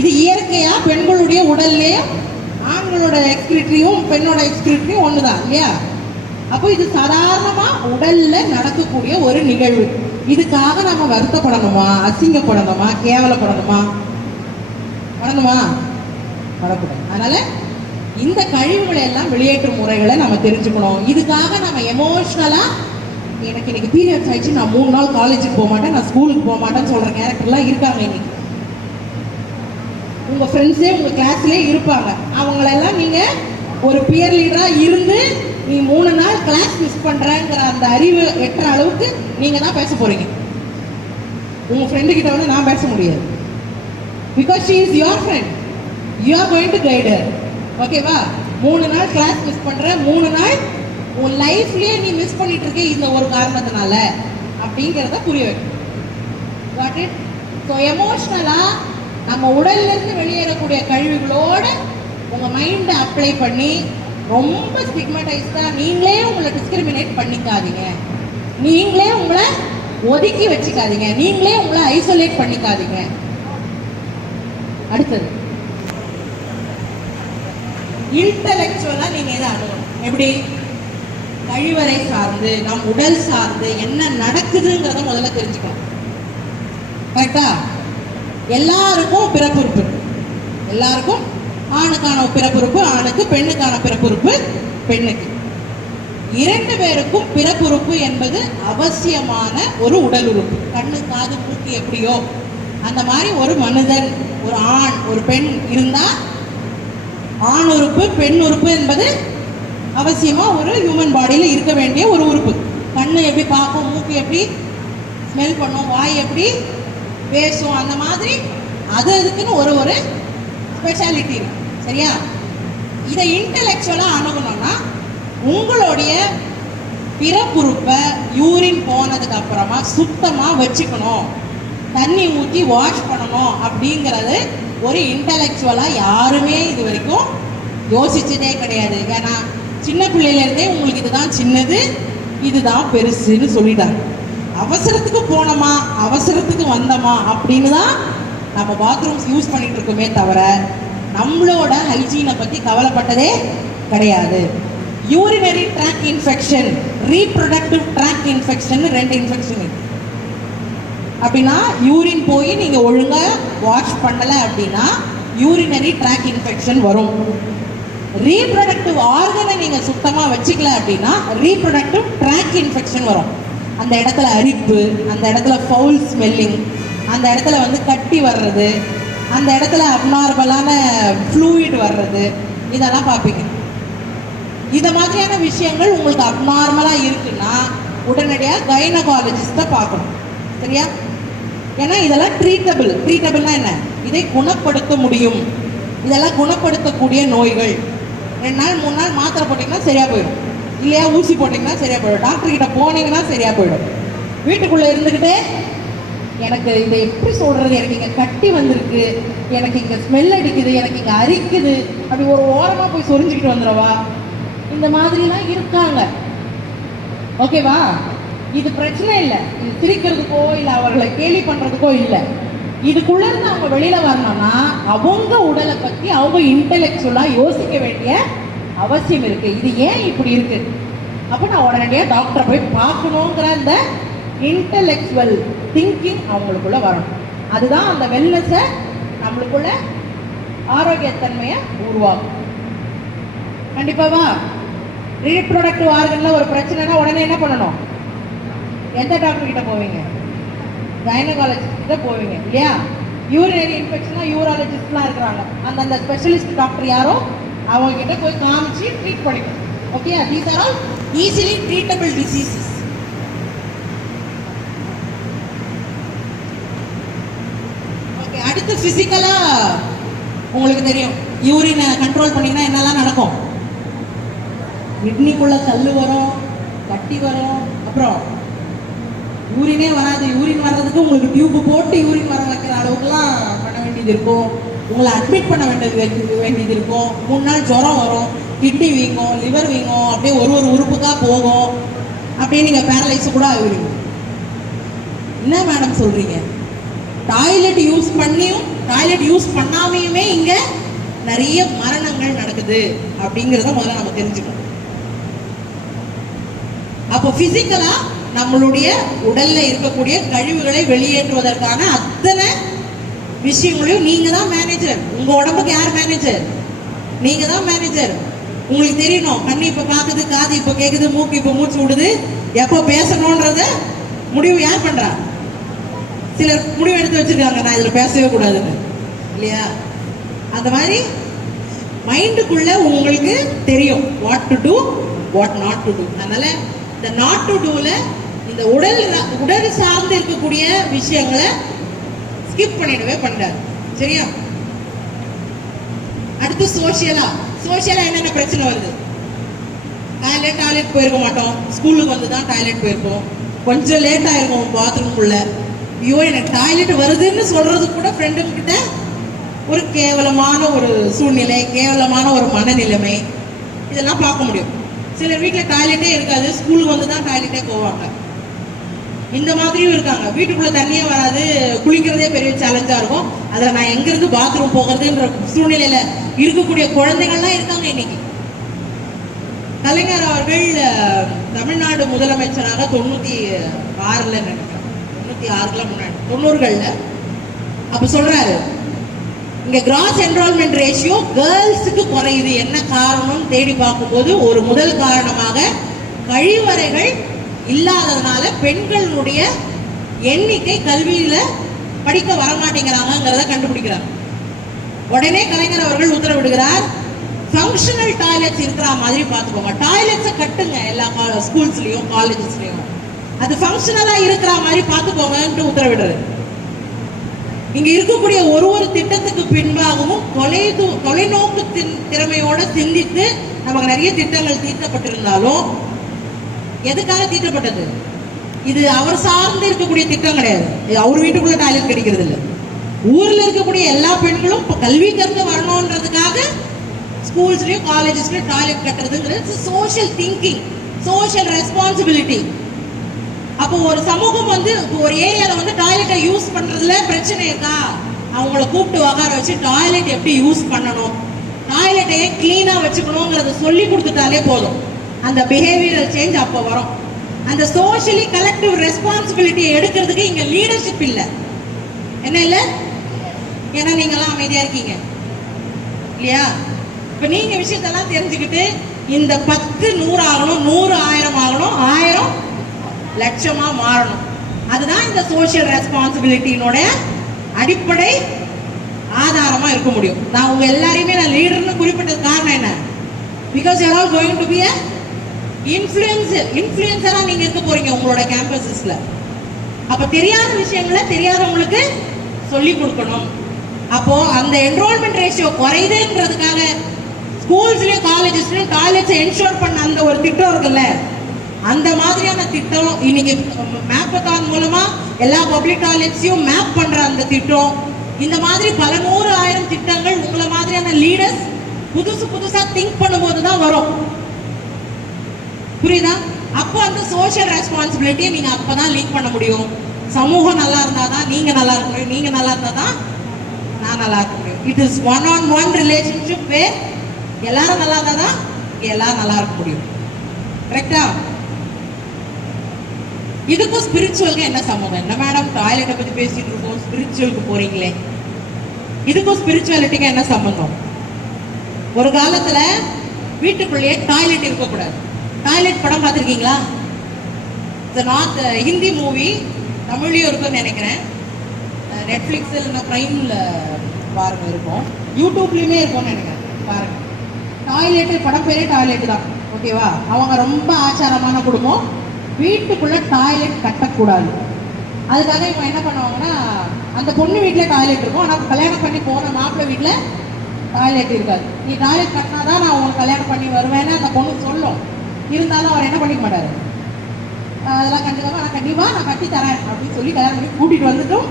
இது இயற்கையா பெண்களுடைய உடல்லையும் ஆண்களோட எக்ஸ்கிரிட்டரியும் பெண்ணோட எக்ஸ்கிரிட்டரியும் ஒண்ணுதான் இல்லையா? அப்போ இது சாதாரணமா உடல்ல நடக்கக்கூடிய ஒரு நிகழ்வு. இதுக்காக நம்ம வருத்தப்படணுமா, அசிங்கப்படணுமா, கேவலப்படணுமா? படணுமா? படக்கூடாது. அதனால இந்த கழிவுகளை எல்லாம் வெளியேற்றும் முறைகளை நம்ம தெரிஞ்சுக்கணும். இதுக்காக நம்ம எமோஷனலா எனக்கு இன்னைக்கு பீரியட்ஸ் ஆயிடுச்சு, நான் 3 நாள் காலேஜுக்கு போக மாட்டேன், நான் ஸ்கூலுக்கு போக மாட்டேன்னு சொல்ற கேரக்டர்லாம் இருக்காங்க இன்னைக்கு. உங்க ஃப்ரெண்ட்ஸே உங்க கிளாஸ்லயே இருப்பாங்க. அவங்களெல்லாம் நீங்க ஒரு பியர் லீடரா இருந்து நீ 3 நாள் கிளாஸ் மிஸ் பண்றங்கிற அந்த அறிவு எட்டுற அளவுக்கு நீங்க தான் பேச போறீங்க. உங்க ஃப்ரெண்டு கிட்ட வந்து நான் பேச முடியாது. Because she is your friend, you are going to guide her. ஓகேவா? 3 நாள் கிளாஸ் மிஸ் பண்ற, 3 நாள் உன் லைஃப்லயே நீ மிஸ் பண்ணிட்டு இருக்க இந்த ஒரு காரணத்தினால அப்படிங்கிறத புரிய வைக்கணும். Got it? ஸோ எமோஷ்னலா நம்ம உடல்ல இருந்து வெளியேறக்கூடிய கழிவுகளோட உங்க மைண்டை அப்ளை பண்ணி ரொம்ப ஸ்டிக்மடைஸ்டா நீங்களே உங்களை டிஸ்கிரிமினேட் பண்ணிக்காதீங்க, நீங்களே உங்களை ஒதுக்கி வச்சுக்காதீங்க, நீங்களே உங்களை ஐசோலேட் பண்ணிக்காதீங்க. அடுத்தது இன்டலெக்சுவலா நீங்க எதை அணுகணும்? எப்படி? கழிவறை சார்ந்து நம் உடல் சார்ந்து என்ன நடக்குதுங்கிறத முதல்ல தெரிஞ்சுக்கணும். கரெக்டா? எல்லாருக்கும் பிறப்புறுப்பு, எல்லாருக்கும் ஆணுக்கான பிறப்புறுப்பு ஆணுக்கு, பெண்ணுக்கான பிறப்புறுப்பு பெண்ணுக்கு. 2 பேருக்கும் பிறப்புறுப்பு என்பது அவசியமான ஒரு உடல் உறுப்பு. கண்ணு காது மூக்கு எப்படியோ அந்த மாதிரி ஒரு மனிதன், ஒரு ஆண் ஒரு பெண் இருந்தா ஆண் உறுப்பு பெண் உறுப்பு என்பது அவசியமா ஒரு ஹியூமன் பாடியில இருக்க வேண்டிய ஒரு உறுப்பு. கண்ணு எப்படி பார்க்கும், மூக்கு எப்படி ஸ்மெல் பண்ணும், வாய் எப்படி பேசும், அந்த மாதிரி அது அதுக்குன்னு ஒரு ஒரு ஸ்பெஷாலிட்டி இருக்கு. சரியா? இதை இன்டலெக்சுவலா அணுகணும்னா உங்களுடைய பிறப்புறுப்பை யூரின் போனதுக்கு அப்புறமா சுத்தமா வச்சுக்கணும், தண்ணி ஊற்றி வாஷ் பண்ணணும் அப்படிங்கிறது ஒரு இன்டலெக்சுவலா யாருமே இது வரைக்கும் யோசிச்சதே கிடையாது. ஏன்னா சின்ன பிள்ளையிலேருந்தே உங்களுக்கு இதுதான் சின்னது இதுதான் பெருசுன்னு சொல்லிட்டாங்க. அவசரத்துக்கு போனோமா அவசரத்துக்கு வந்தோமா அப்படின்னு தான் நம்ம பாத்ரூம்ஸ் யூஸ் பண்ணிட்டு இருக்கோமே தவிர நம்மளோட ஹைஜீனை பற்றி கவலைப்பட்டதே கிடையாது. Urinary tract infection, reproductive tract infection 2 infection இருக்கு. அப்படின்னா யூரின் போய் நீங்க ஒழுங்கா வாஷ் பண்ணல அப்படின்னா யூரினரி ட்ராக் இன்ஃபெக்ஷன் வரும். ரீப்ரொடக்டிவ் ஆர்கனை நீங்க சுத்தமா வச்சுக்கல அப்படின்னா ரீப்ரொடக்டிவ் ட்ராக் இன்ஃபெக்ஷன் வரும். அந்த இடத்துல அரிப்பு, அந்த இடத்துல ஃபவுல் ஸ்மெல்லிங், அந்த இடத்துல வந்து கட்டி வர்றது, அந்த இடத்துல அப்நார்மலான ஃப்ளூயிட் வர்றது, இதெல்லாம் பார்ப்பீங்க. இத மாதிரியான விஷயங்கள் உங்களுக்கு அப்நார்மலா இருக்குன்னா உடனடியாக கைனகாலஜிஸ்ட்டை பார்க்கணும். சரியா? ஏன்னா இதெல்லாம் ட்ரீட்டபிள். ட்ரீட்டபிள்னா என்ன? இதை குணப்படுத்த முடியும். இதெல்லாம் குணப்படுத்தக்கூடிய நோய்கள். 2 நாள் 3 நாள் மாத்திரை போட்டிங்கன்னா சரியா போயிடும், இல்லையா ஊசி போட்டிங்கன்னா சரியா போயிடும், டாக்டர் கிட்ட போனீங்கன்னா சரியா போயிடும். வீட்டுக்குள்ளே இருந்துக்கிட்டே எனக்கு இதை எப்படி சொல்கிறது, எனக்கு இங்கே கட்டி வந்திருக்கு, எனக்கு இங்கே ஸ்மெல் அடிக்குது, எனக்கு இங்கே அரிக்குது, அப்படி ஒரு ஓரமாக போய் சொரிஞ்சுக்கிட்டு வந்துடவா, இந்த மாதிரிலாம் இருக்காங்க. ஓகேவா? இது பிரச்சனை இல்லை, இது சிரிக்கிறதுக்கோ இல்லை அவர்களை கேலி பண்ணுறதுக்கோ இல்லை. இதுக்குள்ள இருந்து அவங்க வெளியில வரணும்னா அவங்க உடலை பற்றி அவங்க இன்டெலெக்சுவலாக யோசிக்க வேண்டிய அவசியம் இருக்கு. இது ஏன் இப்படி இருக்கு, அப்போ நான் உடனடியாக டாக்டரை போய் பார்க்கணுங்கிற அந்த இன்டெலெக்சுவல் திங்கிங் அவங்களுக்குள்ள வரணும். அதுதான் அந்த வெல்னஸை நம்மளுக்குள்ள ஆரோக்கியத்தன்மையை உருவாகும். கண்டிப்பாவா? ரீப்ரொடக்டிவ் ஆர்கன்ல ஒரு பிரச்சனைனா உடனே என்ன பண்ணணும்? எந்த டாக்டர் கிட்ட போவீங்க? கைனகாலஜிஸ்ட் கிட்ட போவீங்க இல்லையா? யூரினரி இன்ஃபெக்ஷனா யூராலஜிஸ்ட்லாம் இருக்கிறாங்க, அந்த ஸ்பெஷலிஸ்ட் டாக்டர் யாரோ அவங்க கிட்ட போய் காமிச்சு ட்ரீட் பண்ணிக்கணும். Okay? These are all easily treatable diseases. Okay, அடுத்து பிசிக்கலா உங்களுக்கு தெரியும், யூரினை கண்ட்ரோல் பண்ணீங்கன்னா என்னெல்லாம் நடக்கும்? கிட்னிக்குள்ள கல் வரும், கட்டி வரும், அப்புறம் யூரினே வராது, யூரின் வர்றதுக்கு உங்களுக்கு டியூப் போட்டு யூரின் வர வைக்கிற அளவுக்குலாம் பண்ண வேண்டியது இருக்கும். உங்களை அட்மிட் பண்ண வேண்டியது இருக்கும். 3 நாள் ஜுரம் வரும், கிட்னி வீங்கும், லிவர் வீங்கும், அப்படியே ஒரு உறுப்புக்காக போகும், அப்படியே நீங்கள் பேரலைஸ் கூட ஆகிடுவீங்க. என்ன மேடம் சொல்றீங்க? டாய்லெட் யூஸ் பண்ணியும் டாய்லெட் யூஸ் பண்ணாமையுமே இங்க நிறைய மரணங்கள் நடக்குது அப்படிங்கிறத முதல்ல நம்ம தெரிஞ்சுக்கணும். அப்போ பிசிக்கலா நம்மளுடைய உடல்ல இருக்கக்கூடிய கழிவுகளை வெளியேற்றுவதற்கான அத்தனை விஷயங்களையும் நீங்க தான் மேனேஜர். உங்க உடம்புக்கு யார் மேனேஜர்? நீங்க தான் மேனேஜர். உங்களுக்கு தெரியணும், கண்ணு இப்ப பாக்குது, காது இப்ப கேக்குது, மூக்கு இப்ப மூச்சு விடுது, எப்போ பேசணும்ன்றத முடிவு யார் பண்றா? சிலர் முடிவு எடுத்து வச்சிருக்காங்க, நான் இதுல பேசவே கூடாதுன்னு, இல்லையா? அந்த மாதிரி மைண்டுக்குள்ள உங்களுக்கு தெரியும் what to do, what not to do. அதனால இந்த நாட் டு டூல இந்த உடல் சார்ந்து இருக்கக்கூடிய விஷயங்களை ஸ்கிப் பண்ணிடவே பண்ணாரு. சரியா? அடுத்து சோஷியலா என்னென்ன பிரச்சனை வருது? டாய்லெட் போயிருக்க மாட்டோம், ஸ்கூலுக்கு வந்து தான் டாய்லெட் போயிருப்போம், கொஞ்சம் லேட் ஆயிருக்கும் பாத்ரூம்குள்ள. ஐயோ எனக்கு டாய்லெட் வருதுன்னு சொல்றது கூட ஃப்ரெண்டுங்க கிட்ட ஒரு கேவலமான ஒரு சூழ்நிலை, கேவலமான ஒரு மனநிலைமை, இதெல்லாம் பார்க்க முடியும். சிலர் வீட்டில் டாய்லெட்டே இருக்காது, ஸ்கூலுக்கு வந்து தான் டாய்லெட்டே போவாங்க. இந்த மாதிரியும் இருக்காங்க. வீட்டுக்குள்ள தண்ணியே வராது, குளிக்கிறதே பெரிய சேலஞ்சா இருக்கும். அதில் நான் எங்கிருந்து பாத்ரூம் போகிறதுன்ற சூழ்நிலையில இருக்கக்கூடிய குழந்தைகள்லாம் இருக்காங்க. இன்னைக்கு கலைஞர் அவர்கள் தமிழ்நாடு முதலமைச்சராக 96ல நினைக்கிறேன், 96ல முன்னாடி 90கள்ல அப்ப சொல்றாரு, இங்க கிராஸ் என்ரோல்மெண்ட் ரேஷியோ கேர்ள்ஸுக்கு குறையுது. என்ன காரணம் தேடி பார்க்கும்போது ஒரு முதல் காரணமாக கழிவறைகள் இல்லாததுனால பெண்களுடைய எண்ணிக்கை கல்வியில படிக்க வரமாட்டேங்கிறாங்கிறத கண்டுபிடிக்கிறார். உடனே கலைஞர் அவர்கள் உத்தரவிடுகிறார், ஃபங்க்ஷனல் டாய்லெட்ஸ் இருக்கிற மாதிரி பார்த்துக்கோங்க, டாய்லெட்ஸை கட்டுங்க எல்லா ஸ்கூல்ஸ்லயும் காலேஜஸ்லயும், அது ஃபங்க்ஷனலா இருக்கிற மாதிரி பார்த்துக்கோங்கன்னு உத்தரவிடுறது. இங்க இருக்கக்கூடிய ஒரு திட்டத்துக்கு பின்பாகவும் தொலைநோக்கு திறமையோட சிந்தித்து நமக்கு நிறைய திட்டங்கள் தீர்க்கப்பட்டிருந்தாலும் எதுக்காக தீர்க்கப்பட்டது? இது அவர் சார்ந்து இருக்கக்கூடிய திட்டம் கிடையாது. அவர் வீட்டுக்குள்ள டாய்லெட் கிடைக்கிறது இல்லை. ஊர்ல இருக்கக்கூடிய எல்லா பெண்களும் கல்வி கற்று வரணும்ன்றதுக்காக ஸ்கூல்ஸ்லயும் காலேஜஸ்லயும் டாய்லெட் கட்டுறதுங்கிறது சோஷியல் திங்கிங், சோஷியல் ரெஸ்பான்சிபிலிட்டி. அப்போ ஒரு சமூகம் வந்து ஒரு ஏரியால வந்து டாய்லெட்டை யூஸ் பண்றதுல பிரச்சனை இருக்கா, அவங்கள கூப்பிட்டு உட்கார வச்சு டாய்லெட் எப்படி யூஸ் பண்ணணும், டாய்லெட்டையே கிளீனா வச்சுக்கணுங்கிறத சொல்லி கொடுத்துட்டாலே போதும். அந்த பிஹேவியரல் சேஞ்ச் அப்போ வரும். அந்த சோஷியலி கலெக்டிவ் ரெஸ்பான்சிபிலிட்டியை எடுக்கிறதுக்கு இங்க லீடர்ஷிப் இல்லை. என்ன இல்லை? ஏன்னா நீங்கெல்லாம் அமைதியா இருக்கீங்க இல்லையா? இப்ப நீங்க விஷயத்தெல்லாம் தெரிஞ்சுக்கிட்டு இந்த 10 100 ஆகணும், 100 1000 ஆகணும், 1000 லட்சமா மாறணும். அதுதான் இந்த சோஷியல் ரெஸ்பான்சிபிலிட்டியோட அடிப்படை ஆதாரமா இருக்க முடியும். நான் உங்க எல்லாரையுமே நான் லீடர்னு குறிப்பிட்டது காரணம் என்ன? Because you are all going to be a இன்ஃப்ளூயன்சரா நீங்க இருக்க போறீங்க உங்களோட கேம்பஸஸ்ல. அப்ப தெரியாத விஷயங்களை தெரியாதவங்களுக்கு சொல்லி கொடுக்கணும். அப்போ அந்த என்ரோல்மெண்ட் ரேஷியோ குறையுதுன்றதுக்காக ஸ்கூல்ஸ்லயும் காலேஜஸ்லயும் டாய்லெட்ஸ் என்ஷோர் பண்ண அந்த ஒரு திட்டம் இருக்குல்ல, அந்த மாதிரியான திட்டம் இன்னைக்கு மேப்பத்தான் மூலமா எல்லா பப்ளிக் டாய்லெட்ஸையும் மேப் பண்ற அந்த திட்டம், இந்த மாதிரி பல 100 1000 திட்டங்கள் உங்களை மாதிரியான லீடர்ஸ் புதுசா திங்க் பண்ணும்போது தான் வரும். புரியுதா? அப்போ அந்த சோஷியல் ரெஸ்பான்சிபிலிட்டியை நீங்க அப்பதான் லீக் பண்ண முடியும். சமூகம் நல்லா இருந்தாதான் நீங்க நல்லா இருக்க முடியும், நீங்க நல்லா இருந்தாதான் நான் நல்லா இருக்க முடியும். இட் இஸ் one-on-one ரிலேஷன்ஷிப் வேர் எல்லாரும் நல்லா இருந்தாதான் எல்லாரும் நல்லா இருக்க முடியும். கரெக்டா? இதுக்கும் ஸ்பிரிச்சுவலுக்கு என்ன சம்பந்தம்? என்ன மேடம் டாய்லெட்டை பத்தி பேசிட்டு இருக்கோம், ஸ்பிரிச்சுவலுக்கு போறீங்களே, இதுக்கும் ஸ்பிரிச்சுவாலிட்டிக்கு என்ன சம்பந்தம்? ஒரு காலத்துல வீட்டுக்குள்ளேயே டாய்லெட் இருக்கக்கூடாது. டாய்லெட் படம் பார்த்துருக்கீங்களா? நார்த் ஹிந்தி மூவி, தமிழ்லயும் இருக்குன்னு நினைக்கிறேன், நெட்ஃபிளிக்ஸ் இல்லைன்னா பிரைம்ல பாருங்க இருக்கும், யூடியூப்லயுமே இருக்கும்னு நினைக்கிறேன். பாருங்க, டாய்லெட்டு படம் பேரே டாய்லெட் தான். ஓகேவா? அவங்க ரொம்ப ஆச்சாரமான குடும்பம், வீட்டுக்குள்ள டாய்லெட் கட்டக்கூடாது. அதுக்காக இவங்க என்ன பண்ணுவாங்கன்னா, அந்த பொண்ணு வீட்டில் டாய்லெட் இருக்கும், ஆனால் கல்யாணம் பண்ணி போன மாப்பிள்ளை வீட்டில் டாய்லெட் இருக்காது. நீ டாய்லெட் கட்டினாதான் நான் உங்களுக்கு கல்யாணம் பண்ணி வருவேன்னு அந்த பொண்ணு சொல்லும். இருந்தாலும் அவர் என்ன பண்ணிக்க மாட்டாரு, அதெல்லாம் கண்டுக்காம நான் கண்டிப்பா நான் கட்டி தரேன் அப்படின்னு சொல்லி கல்யாணம் பண்ணி கூட்டிட்டு வந்துட்டும்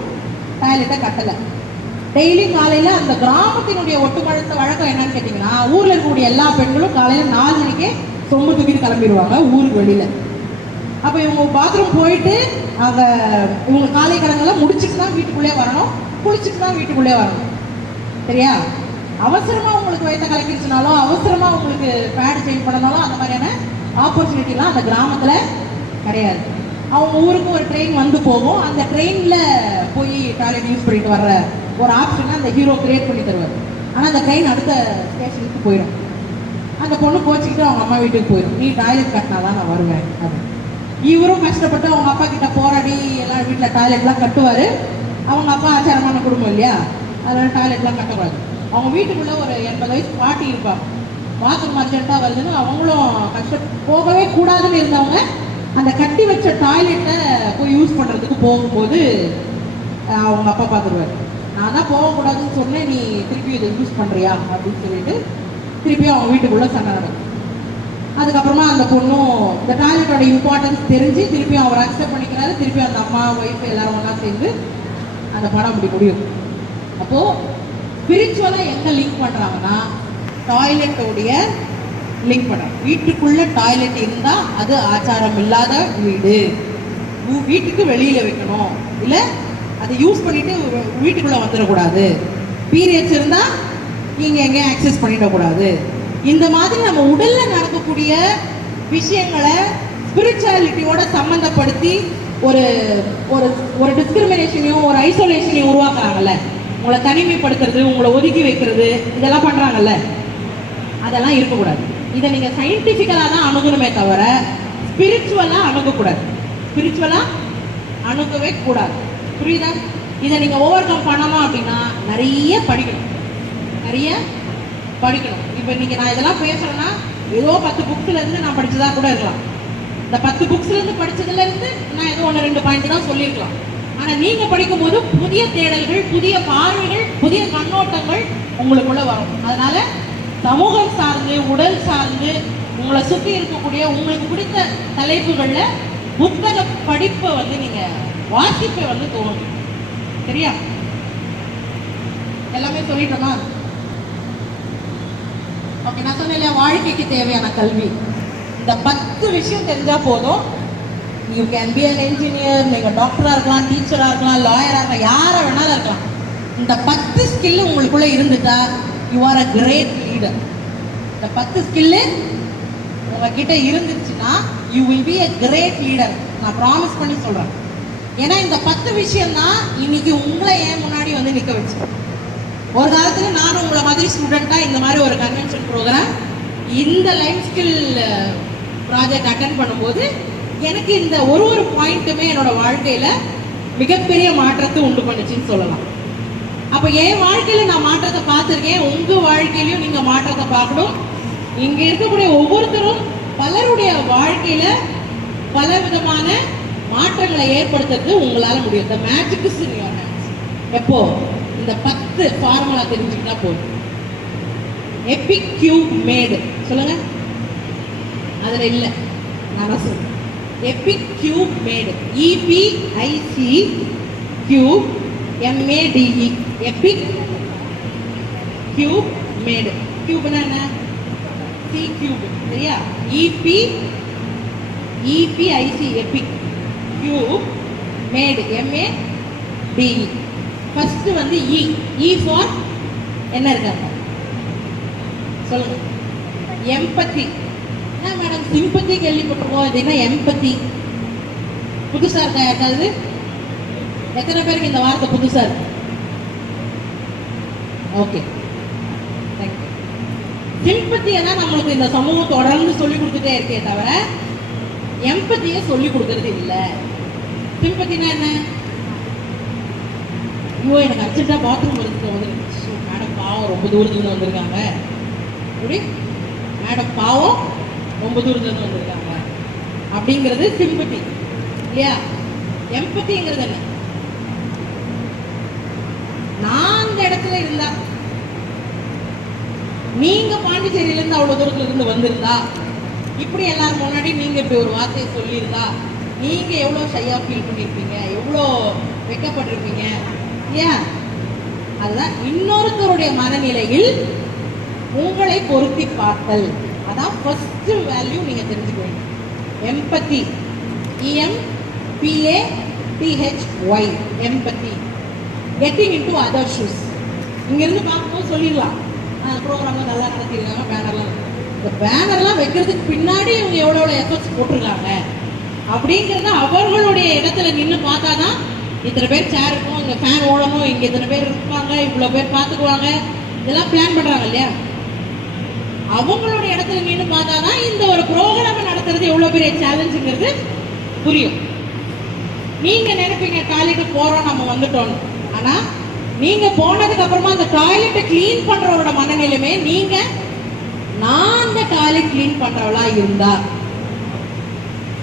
டாய்லெட்டை கட்டலை. டெய்லி காலையில அந்த கிராமத்தினுடைய ஒட்டுமொத்த வழக்கம் என்னன்னு கேட்டீங்கன்னா, ஊர்ல இருக்கக்கூடிய எல்லா பெண்களும் காலையில 4 மணிக்கே சொம்பு தூக்கிட்டு கிளம்பிடுவாங்க ஊருக்கு வெளியில. அப்ப இவங்க பாத்ரூம் போயிட்டு அங்க இவங்க காலை கடங்கெல்லாம் முடிச்சுட்டு தான் வீட்டுக்குள்ளே வரணும், குளிச்சுட்டு தான் வீட்டுக்குள்ளே வரணும். சரியா? அவசரமா உங்களுக்கு வயிற்ற கலக்கிடுச்சுனாலும், அவசரமா உங்களுக்கு பேட் சேஞ்ச் பண்ணனாலும் அந்த மாதிரியான ஆப்பர்ச்சுனிட்டிலாம் அந்த கிராமத்துல கிடையாது. அவங்க ஊருக்கு ஒரு ட்ரெயின் வந்து போகும், அந்த ட்ரெயின்ல போய் டாய்லெட் யூஸ் பண்ணிட்டு வர்ற ஒரு ஆப்ஷனை அந்த ஹீரோ கிரியேட் பண்ணி தருவார். ஆனால் அந்த ட்ரெயின் அடுத்த ஸ்டேஷனுக்கு போயிடும். அந்த பொண்ணு கோச்சிக்கிட்டு அவங்க அம்மா வீட்டுக்கு போயிடும். நீ டாய்லெட் கட்டினாதான் நான் வருவேன் அப்படின்னு. இவரும் கஷ்டப்பட்டு அவங்க அப்பா கிட்ட போராடி எல்லாம் வீட்டில் டாய்லெட்லாம் கட்டுவார். அவங்க அப்பா ஆச்சாரமான குடும்பம் இல்லையா, அதனால டாய்லெட்லாம் கட்டக்கூடாது. அவங்க வீட்டுக்குள்ளே ஒரு 80 வயசு பாட்டி இருப்பாங்க. பாத்ரூம் அர்ஜென்ட்டாக வருதுன்னு அவங்களும் போகவே கூடாதுன்னு இருந்தவங்க அந்த கட்டி வச்ச டாய்லெட்டை போய் யூஸ் பண்ணுறதுக்கு போகும்போது அவங்க அப்பா பார்த்துருவாரு. நான் தான் போகக்கூடாதுன்னு சொன்னேன், நீ திருப்பி இதை யூஸ் பண்ணுறியா அப்படின்னு சொல்லிட்டு திருப்பியும் அவங்க வீட்டுக்குள்ளே சண்டை நடக்கும். அதுக்கப்புறமா அந்த பொண்ணும் இந்த டாய்லெட்டோட இம்பார்ட்டன்ஸ் தெரிஞ்சு திருப்பியும் அவர் அக்செப்ட் பண்ணிக்கிறாரு. திருப்பியும் அந்த அம்மா ஒய்ஃப் எல்லாரும் ஒன்றா சேர்ந்து அந்த படம் அப்படி முடியும். அப்போது ஸ்பிரிச்சுவலாக எங்கே லிங்க் பண்ணுறாங்கன்னா, டாய்லெட்டோடைய லிங்க் பண்ணுறாங்க. வீட்டுக்குள்ளே டாய்லெட் இருந்தால் அது ஆச்சாரம் இல்லாத வீடு, வீட்டுக்கு வெளியில் வைக்கணும், இல்லை அதை யூஸ் பண்ணிட்டு வீட்டுக்குள்ளே வந்துடக்கூடாது. பீரியட்ஸ் இருந்தால் நீங்கள் எங்கேயும் ஆக்சஸ் பண்ணிடக்கூடாது. இந்த மாதிரி நம்ம உடலில் நடக்கக்கூடிய விஷயங்களை ஸ்பிரிச்சுவாலிட்டியோட சம்மந்தப்படுத்தி ஒரு ஒரு ஒரு டிஸ்கிரிமினேஷனையும் ஒரு ஐசோலேஷனையும் உருவாக்குறாங்கல்ல. உங்களை தனிமைப்படுத்துறது, உங்களை ஒதுக்கி வைக்கிறது, இதெல்லாம் பண்ணுறாங்கல்ல, அதெல்லாம் இருக்கக்கூடாது. இதை நீங்கள் சயின்டிஃபிக்கலாக தான் அணுகணுமே தவிர ஸ்பிரிச்சுவலாக அணுகக்கூடாது. ஸ்பிரிச்சுவலாக அணுகவே கூடாது. புரியுதா? இதை நீங்கள் ஓவர் கம் பண்ணணும் அப்படின்னா நிறைய படிக்கணும். இப்போ நீங்கள் நான் இதெல்லாம் பேசுகிறேன்னா ஏதோ 10 புக்ஸ்லேருந்து நான் படித்ததா கூட இருக்கலாம். இந்த 10 புக்ஸ்லேருந்து படித்ததுலேருந்து நான் ஏதோ 1-2 பாயிண்ட் தான் சொல்லியிருக்கலாம். ஆனால் நீங்கள் படிக்கும்போது புதிய தேடல்கள், புதிய பார்வைகள், புதிய கண்ணோட்டங்கள் உங்களுக்குள்ளே வரும். அதனால் சமூகம் சார்ந்து, உடல் சார்ந்து, உங்களை சுற்றி இருக்கக்கூடிய உங்களுக்கு பிடித்த தலைப்புகளில் புத்தக படிப்பை நீங்கள் வாசிப்பை தோணும். சரியா? எல்லாமே சொல்லிட்டோமா? ஓகே, நான் சொன்னேன் இல்லையா, வாழ்க்கைக்கு தேவையான கல்வி இந்த 10 விஷயம் தெரிஞ்சா போதும். You can be an engineer, நீங்கள் டாக்டராக இருக்கலாம், டீச்சராக இருக்கலாம், லாயராக இருக்கலாம், யாரை வேணாலும் இருக்கலாம். இந்த 10 ஸ்கில்லு உங்களுக்குள்ளே இருந்துட்டா you are a great leader. இந்த 10 ஸ்கில்லு உங்ககிட்ட இருந்துச்சுன்னா you will be a great leader. நான் ப்ராமிஸ் பண்ணி சொல்கிறேன். ஏன்னா இந்த 10 விஷயம் தான் இன்னைக்கு உங்களை ஏன் முன்னாடி நிற்க வச்சு. ஒரு காலத்தில் நானும் உங்களை மாதிரி ஸ்டூடெண்ட்டாக இந்த மாதிரி ஒரு கன்வென்ஷன் ப்ரோக்ராம், இந்த லைஃப் ஸ்கில் ப்ராஜெக்ட் அட்டென்ட் பண்ணும்போது எனக்கு இந்த ஒரு பாயிண்ட்டுமே என்னோட வாழ்க்கையில் மிகப்பெரிய மாற்றத்தை உண்டு பண்ணுச்சுன்னு சொல்லலாம். அப்போ என் வாழ்க்கையில் நான் மாற்றத்தை பார்த்துருக்கேன், உங்கள் வாழ்க்கையிலையும் நீங்கள் மாற்றத்தை பார்க்கணும். இங்கே இருக்கக்கூடிய ஒவ்வொருத்தரும் பலருடைய வாழ்க்கையில் பல விதமான மாற்றங்களை ஏற்படுத்துறது உங்களால் முடியும். இந்த magic is in your hands. எப்போ இந்த 10 ஃபார்முலா தெரிஞ்சுக்கிட்டா போதும். எபிக் கியூப் மேடு சொல்லுங்க, அதில் இல்லை, நான் சொல்றேன். Epic cube made, EPIC cube MADE, epic cube made. கியூப்னா என்ன? C cube. சரியா? EPIC epic cube made, MADE. First E for என்ன இருக்காங்க சொல்லுங்க? எம்பத்தி. என்ன மேடம் சிம்பத்தி கேள்விப்பட்டிருக்கோம், இது என்ன எம்பத்தி? புதுசா இருக்கா யாருக்காவது? எத்தனை பேருக்கு இந்த வார்த்தை புதுசா இருக்கு? Okay, thank you. சிம்பத்தியை தான் நம்மளுக்கு இந்த சமூகம் தொடர்ந்து சொல்லி கொடுத்துட்டே இருக்கே தவிர எம்பத்தியை சொல்லி கொடுக்கறது இல்லை. சிம்பத்தினா என்ன? ஐயோ எனக்கு அர்ஜென்ட்டாக பாத்ரூம் வந்துருச்சு மேடம், பாவம் ரொம்ப தூரத்துலேருந்து வந்திருக்காங்க. அப்படி மேடம் பாவம் ரொம்ப தூரத்துலேருந்து வந்திருக்காங்க அப்படிங்கிறது சிம்பத்தி இல்லையா? எம்பத்திங்கிறது என்ன? நான் அந்த இடத்துல இருந்தா, நீங்க பாண்டிச்சேரியிலேருந்து அவ்வளோ தூரத்துல இருந்து வந்திருந்தா, இப்படி எல்லாரும் முன்னாடி நீங்க இப்படி ஒரு வார்த்தையை சொல்லியிருந்தா நீங்க எவ்வளவு ஷையா ஃபீல் பண்ணிருப்பீங்க, எவ்வளோ வெக்கப்பட்டிருப்பீங்க. ஏன் அதுதான் இன்னொருத்தருடைய மனநிலையில் உங்களை பொருத்தி பார்த்தல். அதான் ஃபர்ஸ்ட் வேல்யூ நீங்க தெரிஞ்சுக்க வேண்டும். எம்பத்தி, EMPATHY, எம்பத்தி, கெட்டிங் இன்டு அதர் ஷூஸ். இங்கிருந்து பார்க்கும்போது சொல்லிடலாம் ப்ரோக்ராம் நல்லா நடத்திருக்காங்க, பேனர்லாம். இந்த பேனர்லாம் வைக்கிறதுக்கு பின்னாடி இவங்க எவ்வளோ எஃபர்ட்ஸ் போட்டிருக்காங்க அப்படிங்கிறத அவர்களுடைய இடத்துல நின்று பார்த்தாதான் இத்தனை பேர் சேர் இருக்கும், இங்கே ஃபேன் ஓடணும், இங்கே இத்தனை பேர் இருப்பாங்க, இவ்வளோ பேர் பார்த்துக்குவாங்க, இதெல்லாம் பிளான் பண்ணுறாங்க இல்லையா. அவங்களுடைய இடத்துல நின்று பார்த்தாதான் இந்த ஒரு ப்ரோக்ராம் நடத்துறது எவ்வளோ பெரிய சேலஞ்சுங்கிறது புரியும். நீங்க நினைப்பீங்க டாய்லெட்டு போறோம் நம்ம வந்துட்டோம். ஆனா நீங்க போனதுக்கு அப்புறமா அந்த டாய்லெட்டை கிளீன் பண்றவரோட மனநிலைமை நீங்க நான் அந்த டாய்லெட் கிளீன் பண்றவளா இருந்தா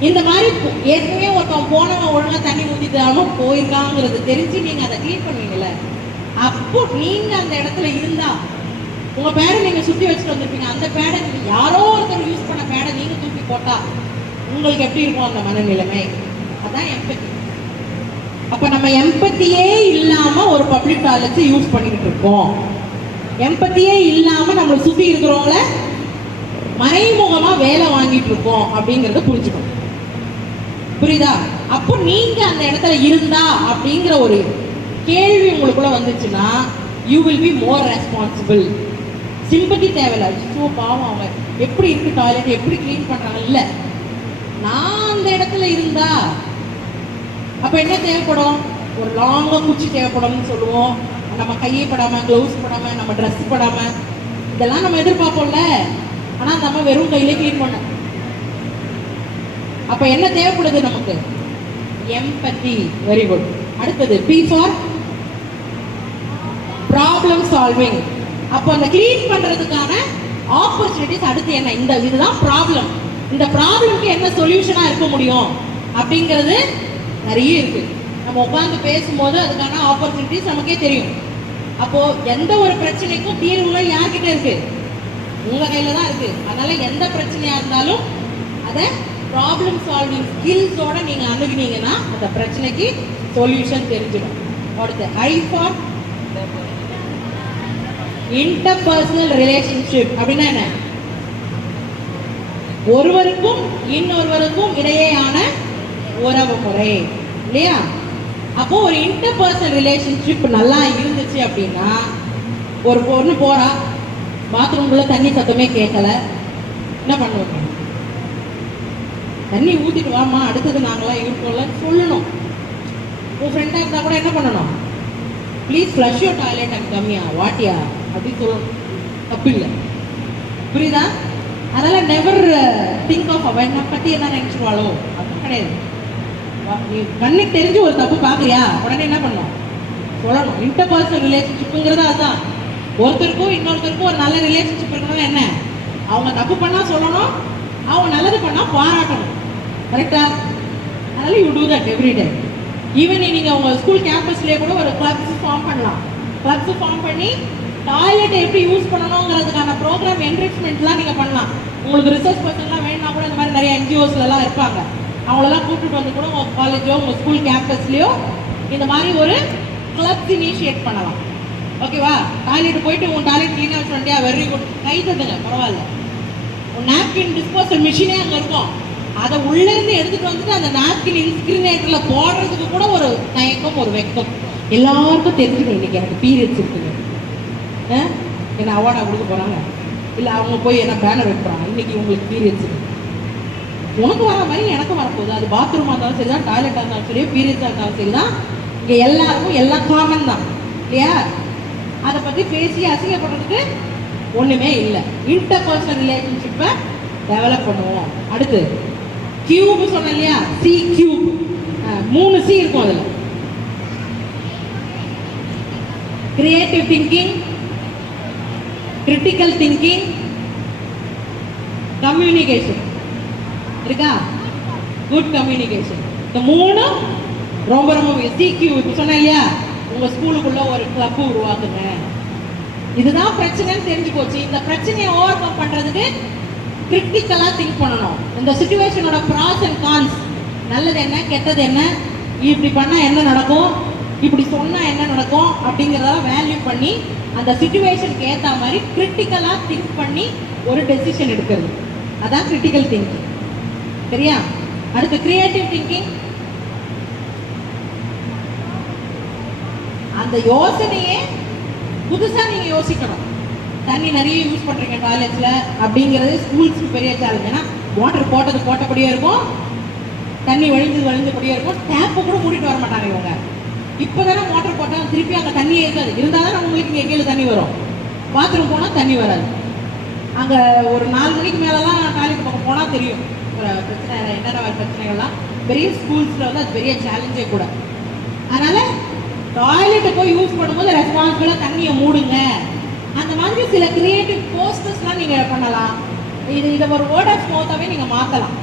இந்த மாதிரி ஏற்கனவே ஒருத்தன் போனவன் ஒழுங்கா தண்ணி ஊத்திட்டாலும் போயிருக்காங்கிறது தெரிஞ்சு நீங்க அதை கிளீன் பண்ணுவீங்கல்ல, அப்போ நீங்க அந்த இடத்துல இருந்தா உங்க பேடை நீங்க சுத்தி வச்சுட்டு வந்திருப்பீங்க. அந்த பேடை யாரோ ஒருத்தர் யூஸ் பண்ண பேடை நீங்க தூக்கி போட்டா உங்களுக்கு எப்படி இருக்கும் அந்த மனநிலைமை? அதான் எம்பத்தி. அப்ப நம்ம எம்பத்தியே இல்லாம ஒரு பப்ளிக் டாய்லெட்ஸ் யூஸ் பண்ணிக்கிட்டு இருக்கோம். எம்பத்தியே இல்லாம நம்மளை சுத்தி இருக்கிறவங்கள மறைமுகமா வேலை வாங்கிட்டு இருக்கோம் அப்படிங்கறத புரிஞ்சுக்கணும். புரியுதா? அப்போ நீங்க அந்த இடத்துல இருந்தா அப்படிங்கிற ஒரு கேள்வி உங்களுக்குள்ள வந்துச்சுன்னா you will be more responsible. Sympathy தேவையில்ல. ஸோ பாவம் அவங்க எப்படி இருக்கு டாய்லெட், எப்படி கிளீன் பண்றாங்க, இல்ல நான் அந்த இடத்துல இருந்தா அப்ப என்ன தேவைப்படும்? ஒரு லாங்கா குச்சி தேவைப்படும்னு சொல்லுவோம். நம்ம கையை படாம, கிளவுஸ் படாம, நம்ம ட்ரெஸ் படாம, இதெல்லாம் நம்ம எதிர்பார்ப்போம்ல. ஆனா நம்ம வெறும் கையிலே கிளீன் பண்ணோம். அப்ப என்ன தேவைப்படுது நமக்கு? எம்பத்தி. Very good. அடுத்தது P ஃபார் ப்ராப்ளம் சால்விங். அப்போ அந்த கிளீன் பண்றதுக்கான ஆப்பர்ச்சுனிட்டிஸ் அடுத்து என்ன? இந்த இதுதான் ப்ராப்ளம். இந்த ப்ராப்ளம்க்கு என்ன சொல்யூஷனா இருக்க முடியும் அப்படிங்கிறது நிறைய இருக்கு. நம்ம உட்கார்ந்து பேசும்போது அதுக்கான ஆப்பர்ச்சுனிட்டிஸ் நமக்கே தெரியும். அப்போ எந்த ஒரு பிரச்சனைக்கும் தீர்வுகள் யார்கிட்ட இருக்கு? உங்க கையில தான் இருக்கு. அதனால எந்த பிரச்சனையா இருந்தாலும் அதை ப்ராப்ளம் சால்விங் ஸ்கில்ஸோட நீங்க அணுகுனீங்கன்னா அந்த பிரச்சனைக்கு சொல்யூஷன் தெரிஞ்சிடும். அடுத்து I ஃபார் இன்டர்பர்சனல் ரிலேஷன்ஷிப். அப்படின்னா என்ன? ஒருவருக்கும் இன்னொருவருக்கும் இடையேயான உறவு முறை இல்லையா? அப்போ ஒரு இன்டர்பர்சனல் ரிலேஷன்ஷிப் நல்லா இருந்துச்சு அப்படின்னா, ஒரு பொண்ணு போறா, பாத்ரூம்குள்ள தண்ணி சத்தமே கேட்கல, என்ன பண்ணுவாங்க? தண்ணி ஊத்திட்டு வாமா, அடுத்தது நாங்களாம் இருக்கோம்ல சொல்லணும். உன் ஃப்ரெண்டா இருந்தா கூட என்ன பண்ணணும்? Please flush your toilet and கம்மியா வாட்டியா அப்படின்னு சொல்லணும். தப்பு இல்லை. புரியுதா? அதனால நெவர் திங்க் ஆஃப் அவன் என்னை பத்தி என்ன நினைச்சுவாளோ, அது கிடையாது. நீ கண்ணுக்கு தெரிஞ்சு ஒரு தப்பு பாக்குறியா, உடனே என்ன பண்ணணும்? சொல்லணும். இன்டர்பர்சனல் ரிலேஷன்ஷிப்புங்கிறது அதுதான். ஒருத்தருக்கும் இன்னொருத்தருக்கும் ஒரு நல்ல ரிலேஷன்ஷிப் இருக்கணும். என்ன? அவங்க தப்பு பண்ணா சொல்லணும், அவங்க நல்லது பண்ணா பாராட்டணும். கரெக்டா? அதனால you do that every day. Even நீங்க உங்க ஸ்கூல் கேம்பஸ்லயே கூட ஒரு கிளப்ஸ் ஃபார்ம் பண்ணலாம். கிளப்ஸ் ஃபார்ம் பண்ணி டாய்லெட்டை எப்படி யூஸ் பண்ணணுங்கிறதுக்கான ப்ரோக்ராம் என்ரிச்மெண்ட்லாம் நீங்க பண்ணலாம். உங்களுக்கு ரிசர்ச் பர்சன்லாம் வேணும்னா கூட இந்த மாதிரி நிறைய NGOஸ்லாம் இருப்பாங்க. அவங்களெல்லாம் கூப்பிட்டு வந்து கூட உங்க காலேஜோ உங்க ஸ்கூல் கேம்பஸ்லயோ இந்த மாதிரி ஒரு கிளப் இனிஷியேட் பண்ணலாம். ஓகேவா? டாய்லெட் போயிட்டு உன் டாய்லெட் கிளீனா வச்சுட்டியா, வெரி குட், கை தட்டுங்க, பரவாயில்ல. உன் நாப்கின் டிஸ்போசல் மிஷினே அங்க இருக்கும். அதை உள்ள இருந்து எடுத்துட்டு வந்துட்டு அந்த நாப்கின் இன்ஸ்கிரினேட்டர்ல போடுறதுக்கு கூட ஒரு தயக்கம், ஒரு வெக்கம். எல்லாருக்கும் தெரிஞ்சுக்கணும் இன்னைக்கு எனக்கு பீரியட்ஸ் இருக்குங்க, என்ன அவார்டா கொடுக்க போறாங்க, இல்ல அவங்க போய் என்ன பேனர் வைக்கிறாங்க, இன்னைக்கு உங்களுக்கு பீரியட்ஸ் இருக்கு. உனக்கு வர மாதிரி எனக்கும் வரப்போகுது. அது பாத்ரூமா இருந்தாலும் சரிதான், டாய்லெட்டா இருந்தாலும் சரி, பீரியட்ஸா இருந்தாலும் சரிதான். இங்க எல்லாருக்கும் எல்லாம் காமன் தான் இல்லையா? அதை பத்தி பேசி அசிங்கப்படுறதுக்கு ஒண்ணுமே இல்லை. இன்டர்பர்சனல் ரிலேஷன்ஷிப்பை டெவலப் பண்ணுவோம். அடுத்து கியூப் சொன்னேன் இல்லையா? C cube. 3 C இருக்கும் அதுல. Creative thinking, critical thinking, communication இருக்கா? Good communication. இந்த 3 ரொம்ப ரொம்ப CQ. இப்போ சொன்னேன் இல்லையா? உங்க ஸ்கூலுக்குள்ள ஒரு கிளப் உருவாக்குங்க. இதுதான் பிரச்சனைன்னு தெரிஞ்சு போச்சு. இந்த பிரச்சனையை ஓவர் கம் பண்றதுக்கு கிரிட்டிக்கலா திங்க் பண்ணணும். இந்த சிச்சுவேஷனோட ப்ராஸ் அண்ட் கான்ஸ் நல்லது என்ன கெட்டது என்ன, இப்படி பண்ணா என்ன நடக்கும், இப்படி சொன்னா என்ன நடக்கும் அப்படிங்கிறத வேல்யூ பண்ணி அந்த சிச்சுவேஷனுக்கு ஏற்ற மாதிரி கிரிட்டிக்கலா திங்க் பண்ணி ஒரு டெசிஷன் எடுக்கிறது, அதான் கிரிட்டிக்கல் திங்கிங். சரியா? அடுத்து கிரியேட்டிவ் திங்கிங். அந்த யோசனையே புதுசா நீங்க யோசிக்கணும். தண்ணி நிறைய யூஸ் பண்றீங்க காலேஜ்ல அப்படிங்கிறது ஸ்கூல்ஸ்க்கு பெரிய சேலஞ்ச். ஏன்னா வாட்டர் போட்டது போட்டபடியே இருக்கும், தண்ணி வழிஞ்சபடியே இருக்கும், டேப்பை கூட மூடிட்டு வர மாட்டாங்க இவங்க. இப்போதானே மோட்டர் போட்டால் திருப்பி அங்கே தண்ணி இருக்காது, இருந்தால் தான் உங்களுக்கு இங்கே கீழே தண்ணி வரும். பாத்ரூம் போனால் தண்ணி வராது. அங்கே ஒரு 4 மணிக்கு மேலெலாம் டாய்லெட் பக்கம் போனால் தெரியும் பிரச்சனை என்னென்ன பிரச்சனைகள்லாம். பெரிய ஸ்கூல்ஸில் வந்து அது பெரிய சேலஞ்சே கூட. அதனால் டாய்லெட்டை போய் யூஸ் பண்ணும்போது ரெஸ்பான்சிபிளாக தண்ணியை மூடுங்க. அந்த மாதிரி சில கிரியேட்டிவ் போஸ்டர்ஸ்லாம் நீங்கள் பண்ணலாம். இதை ஒரு வேர்ட் ஆஃப் மவுத்தாகவே நீங்கள் மாற்றலாம்.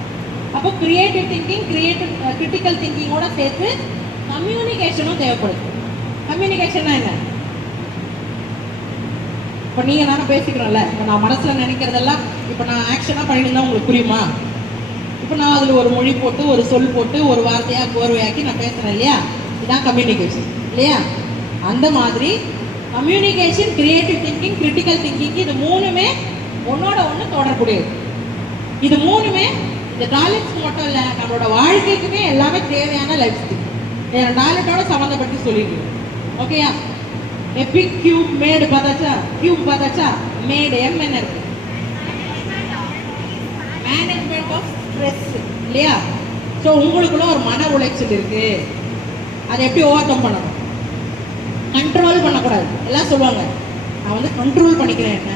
அப்போ கிரியேட்டிவ் திங்கிங், கிரிட்டிக்கல் திங்கிங்கோட சேர்த்து கம்யூனிகேஷனும் தேவைப்படுது. கம்யூனிகேஷன்னா என்ன? இப்போ நீங்கள் நானும் பேசிக்கிறோம்ல, இப்போ நான் மனசில் நினைக்கிறதெல்லாம் இப்போ நான் ஆக்ஷனாக பண்ணியிருந்தா உங்களுக்கு புரியுமா? இப்போ நான் அதில் ஒரு மொழி போட்டு ஒரு சொல் போட்டு ஒரு வார்த்தையாக கோர்வையாக்கி நான் பேசுகிறேன் இல்லையா? இதுதான் கம்யூனிகேஷன் இல்லையா? அந்த மாதிரி communication, creative thinking, critical thinking, இது மூணுமே ஒன்னோட ஒன்று தொடர்புடையது. இது மூணுமே இந்த டாய்லெட்ஸ்க்கு மட்டும் இல்லை, நம்மளோட வாழ்க்கைக்குமே எல்லாமே தேவையான லைஃப் ஸ்கில். டாய்லெட்டோட சம்மந்தப்பட்டு சொல்லிடுவோம். ஓகேயா? எபிக் கியூப் மேடு பார்த்தாச்சா? கியூப் பார்த்தாச்சா? மேடு எம் என்ன இருக்கு? மேனேஜ்மெண்ட் ஆஃப் ஸ்ட்ரெஸ் இல்லையா? ஸோ உங்களுக்குள்ள ஒரு மன உளைச்சல் இருக்கு, அதை எப்படி ஓவர் கம் பண்ணணும்? கண்ட்ரோல் பண்ணக்கூடாது. எல்லாம் சொல்லுவாங்க நான் வந்து கண்ட்ரோல் பண்ணிக்கிறேன், என்ன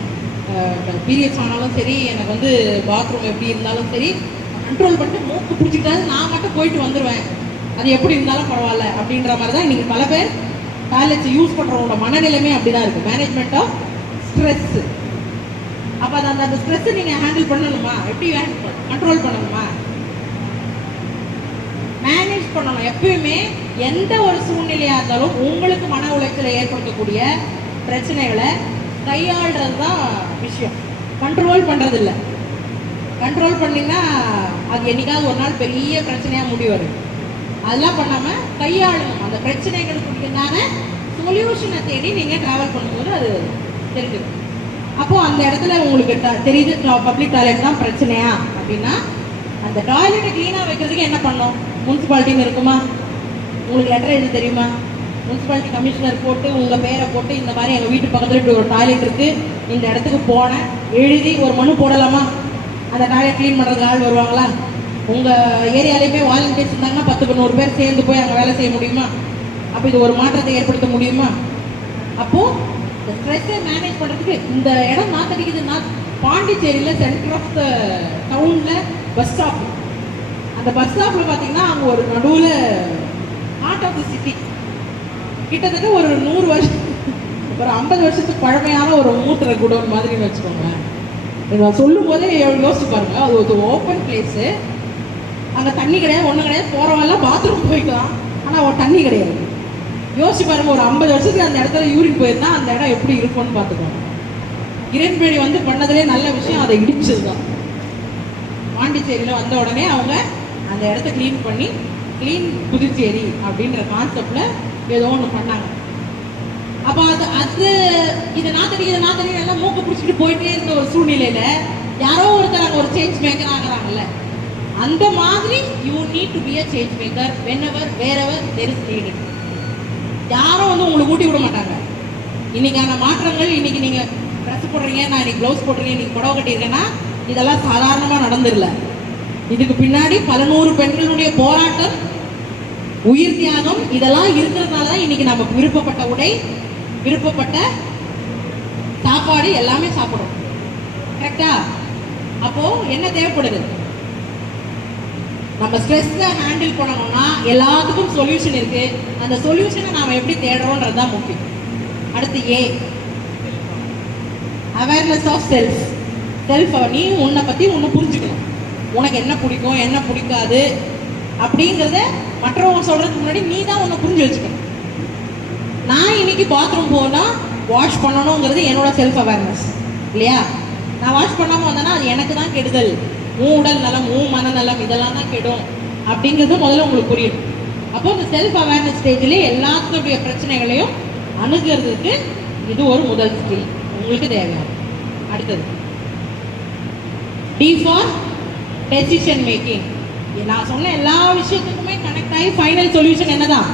பீரியட்ஸ் ஆனாலும் சரி, எனக்கு வந்து பாத்ரூம் எப்படி இருந்தாலும் சரி, கண்ட்ரோல் பண்ணிட்டு மூக்கு பிடிச்சிட்டாது நான் மட்டும் போயிட்டு வந்துடுவேன், அது எப்படி இருந்தாலும் பரவாயில்ல அப்படின்ற மாதிரி தான் இன்னைக்கு பல பேர் டாய்லெட்ஸ் யூஸ் பண்ணுறவங்களோட மனநிலைமை அப்படிதான் இருக்குது. Management of stress. அப்போ அந்த ஸ்ட்ரெஸ்ஸை நீங்கள் ஹேண்டில் பண்ணணுமா? எப்படி கண்ட்ரோல் பண்ணணுமா? மேனேஜ் பண்ணணும். எப்பயுமே எந்த ஒரு சூழ்நிலையாக இருந்தாலும் உங்களுக்கு மன உளைச்சலை ஏற்படுத்தக்கூடிய பிரச்சனைகளை கையாளுறது தான் விஷயம். கண்ட்ரோல் பண்ணுறது இல்லை. கண்ட்ரோல் பண்ணிங்கன்னா அது என்னைக்காவது ஒரு நாள் பெரிய பிரச்சனையாக முடிவு வரும். அதெல்லாம் பண்ணாமல் கையாளணும். அந்த பிரச்சனைகளுக்கு உண்டான சொல்யூஷனை தேடி நீங்கள் ட்ராவல் பண்ணும்போது அது தெரிஞ்சுது. அப்போது அந்த இடத்துல உங்களுக்கு தெரியுது பப்ளிக் டாய்லெட் தான் பிரச்சனையா அப்படின்னா, அந்த டாய்லெட்டை க்ளீனாக வைக்கிறதுக்கு என்ன பண்ணணும்? முனிசிபாலிட்டின்னு இருக்குமா? உங்களுக்கு லெட்டர் எழுத தெரியுமா? முனிசிபாலிட்டி கமிஷனர் போட்டு உங்கள் பேரை போட்டு இந்த மாதிரி எங்கள் வீட்டு பக்கத்தில் இப்படி ஒரு டாய்லெட் இருக்குது, இந்த இடத்துக்கு போனேன் எழுதி ஒரு மனு போடலாமா? அந்த டாய்லெட் க்ளீன் பண்ணுறதுக்கு ஆள் வருவாங்களா? உங்கள் ஏரியாலேயுமே வாலண்டியர்ஸ் இருந்தாங்கன்னா 10-100 பேர் சேர்ந்து போய் அங்கே வேலை செய்ய முடியுமா? அப்போ இது ஒரு மாற்றத்தை ஏற்படுத்த முடியுமா? அப்போது இந்த ஸ்ட்ரெஸ்ஸை மேனேஜ் பண்ணுறதுக்கு இந்த இடம் நாத்தடிக்குதுன்னா, பாண்டிச்சேரியில் சென்டர் ஆஃப் த டவுனில் பஸ் ஸ்டாப், அந்த பஸ் ஸ்டாப்பில் பார்த்தீங்கன்னா அங்கே ஒரு நடுவில் ஹார்ட் ஆஃப் தி சிட்டி கிட்டத்தட்ட ஒரு 100 வருஷம் ஒரு 50 வருஷத்துக்கு பழமையான ஒரு மூத்திர குடோன் மாதிரின்னு வச்சுக்கோங்களேன். நான் சொல்லும் போதே யோசிச்சு பாருங்க, அது ஒரு ஓப்பன் பிளேஸு, அங்கே தண்ணி கிடையாது, ஒன்றும் கிடையாது, போகிறவெல்லாம் பாத்ரூம் போய்க்கலாம், ஆனால் ஒரு தண்ணி கிடையாது. யோசிச்சு பாருங்க, ஒரு 50 வருஷத்துக்கு அந்த இடத்துல யூரின் போயிருந்தா அந்த இடம் எப்படி இருக்கும்னு பார்த்துக்கோங்க. கிரண்பேடி வந்து பண்ணதுலேயே நல்ல விஷயம் அதை இடிச்சது தான். பாண்டிச்சேரியில் வந்த உடனே அவங்க அந்த இடத்த க்ளீன் பண்ணி க்ளீன் புதுச்சேரி அப்படின்ற கான்செப்டில் ஏதோ ஒன்று பண்ணாங்க. அப்போ அது இதை நாத்தடி எல்லாம் மூக்கு பிடிச்சிட்டு போயிட்டே இருந்த ஒரு சூழ்நிலையில் யாரோ ஒருத்தர் அங்கே ஒரு சேஞ்ச் மேக்கர் ஆகிறாங்கல்ல, அந்த மாதிரி you need to be a change maker whenever wherever there is needed. யாரும் வந்து உங்களுக்கு ஊட்டி விட மாட்டாங்க. இன்னைக்கான மாற்றங்கள், இன்னைக்கு நீங்கள் ட்ரெஸ் போடுறீங்க, நான் இன்னைக்கு ப்ளவுஸ் போட்டுறீங்க, இன்னைக்கு புடவை கட்டியிருக்கேன்னா இதெல்லாம் சாதாரணமாக நடந்துடல. இதுக்கு பின்னாடி பல நூறு பெண்களுடைய போராட்டம், உயிர் தியாகம் இதெல்லாம் இருக்கிறதுனால தான் இன்னைக்கு நமக்கு விருப்பப்பட்ட உடை, விருப்பப்பட்ட சாப்பாடு எல்லாமே சாப்பிடும். கரெக்டா? அப்போ என்ன தேவைப்படுது? நம்ம ஸ்ட்ரெஸ்ஸை ஹேண்டில் பண்ணணும்னா எல்லாத்துக்கும் சொல்யூஷன் இருக்கு. அந்த சொல்யூஷனை நாம எப்படி தேடுறோன்றது தான் முக்கியம். அடுத்து ஏ, அவேர்னஸ் ஆஃப் செல்ஃப். செல்ஃப், நீ உன்னை பத்தி ஒன்று புரிஞ்சுக்கணும். உனக்கு என்ன பிடிக்கும், என்ன பிடிக்காது அப்படிங்கிறத மற்றவங்க சொல்றதுக்கு முன்னாடி நீ தான் உன்னை புரிஞ்சு வச்சுக்கணும். நான் இன்னைக்கு பாத்ரூம் போனால் வாஷ் பண்ணணுங்கிறது என்னோட செல்ஃப் அவேர்னஸ் இல்லையா? நான் வாஷ் பண்ணாமல் வந்தேன்னா அது எனக்கு தான் கெடுதல். உன் உடல் நலம், உன் மனநலம் இதெல்லாம் தான் கெடும் அப்படிங்கிறது முதல்ல உங்களுக்கு புரியும். அப்போ இந்த செல்ஃப் அவேர்னஸ் ஸ்டேஜ்லேயே எல்லாத்துடைய பிரச்சனைகளையும் அணுகிறதுக்கு இது ஒரு முதல் ஸ்கில் உங்களுக்கு தேவையாகும். அடுத்தது டி ஃபார் டெசிஷன் மேக்கிங். நான் சொன்ன எல்லா விஷயத்துக்குமே கனெக்ட் ஆகி ஃபைனல் சொல்யூஷன் என்னதான்?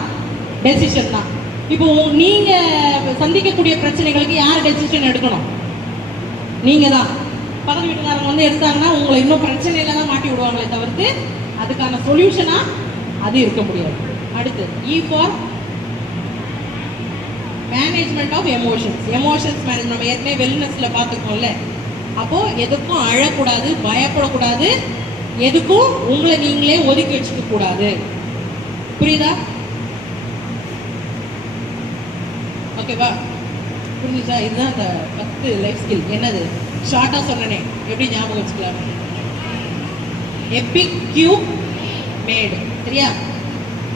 டெசிஷன் தான். இப்போ நீங்க சந்திக்கக்கூடிய பிரச்சனைகளுக்கு யார் டெசிஷன் எடுக்கணும்? நீங்க தான். பக்கத்து வீட்டுக்காரங்க வந்து எடுத்தாங்கன்னா உங்களை இன்னும் பிரச்சனையில தான் மாட்டி விடுவாங்களே தவிர்த்து அதுக்கான சொல்யூஷனா அது இருக்க முடியாது. அடுத்து E for management of emotions. Emotions manage நம்ம ஏற்கனவே வெல்னஸ்ல பார்த்துக்கோம்ல. அப்போ எதுக்கும் அழக்கூடாது, பயப்படக்கூடாது, எதுக்கும் உங்களை நீங்களே ஒதுக்கி வச்சுக்க கூடாது. புரியுதா? ஓகேவா? புரிஞ்சுச்சா? இதுதான் அந்த 10 லைஃப் ஸ்கில். என்னது? ஷார்ட்டா சொன்னனே, எப்படி ஞாபகம் வச்சுக்கலாம்? எபிக் கியூப் மேடு. சரியா?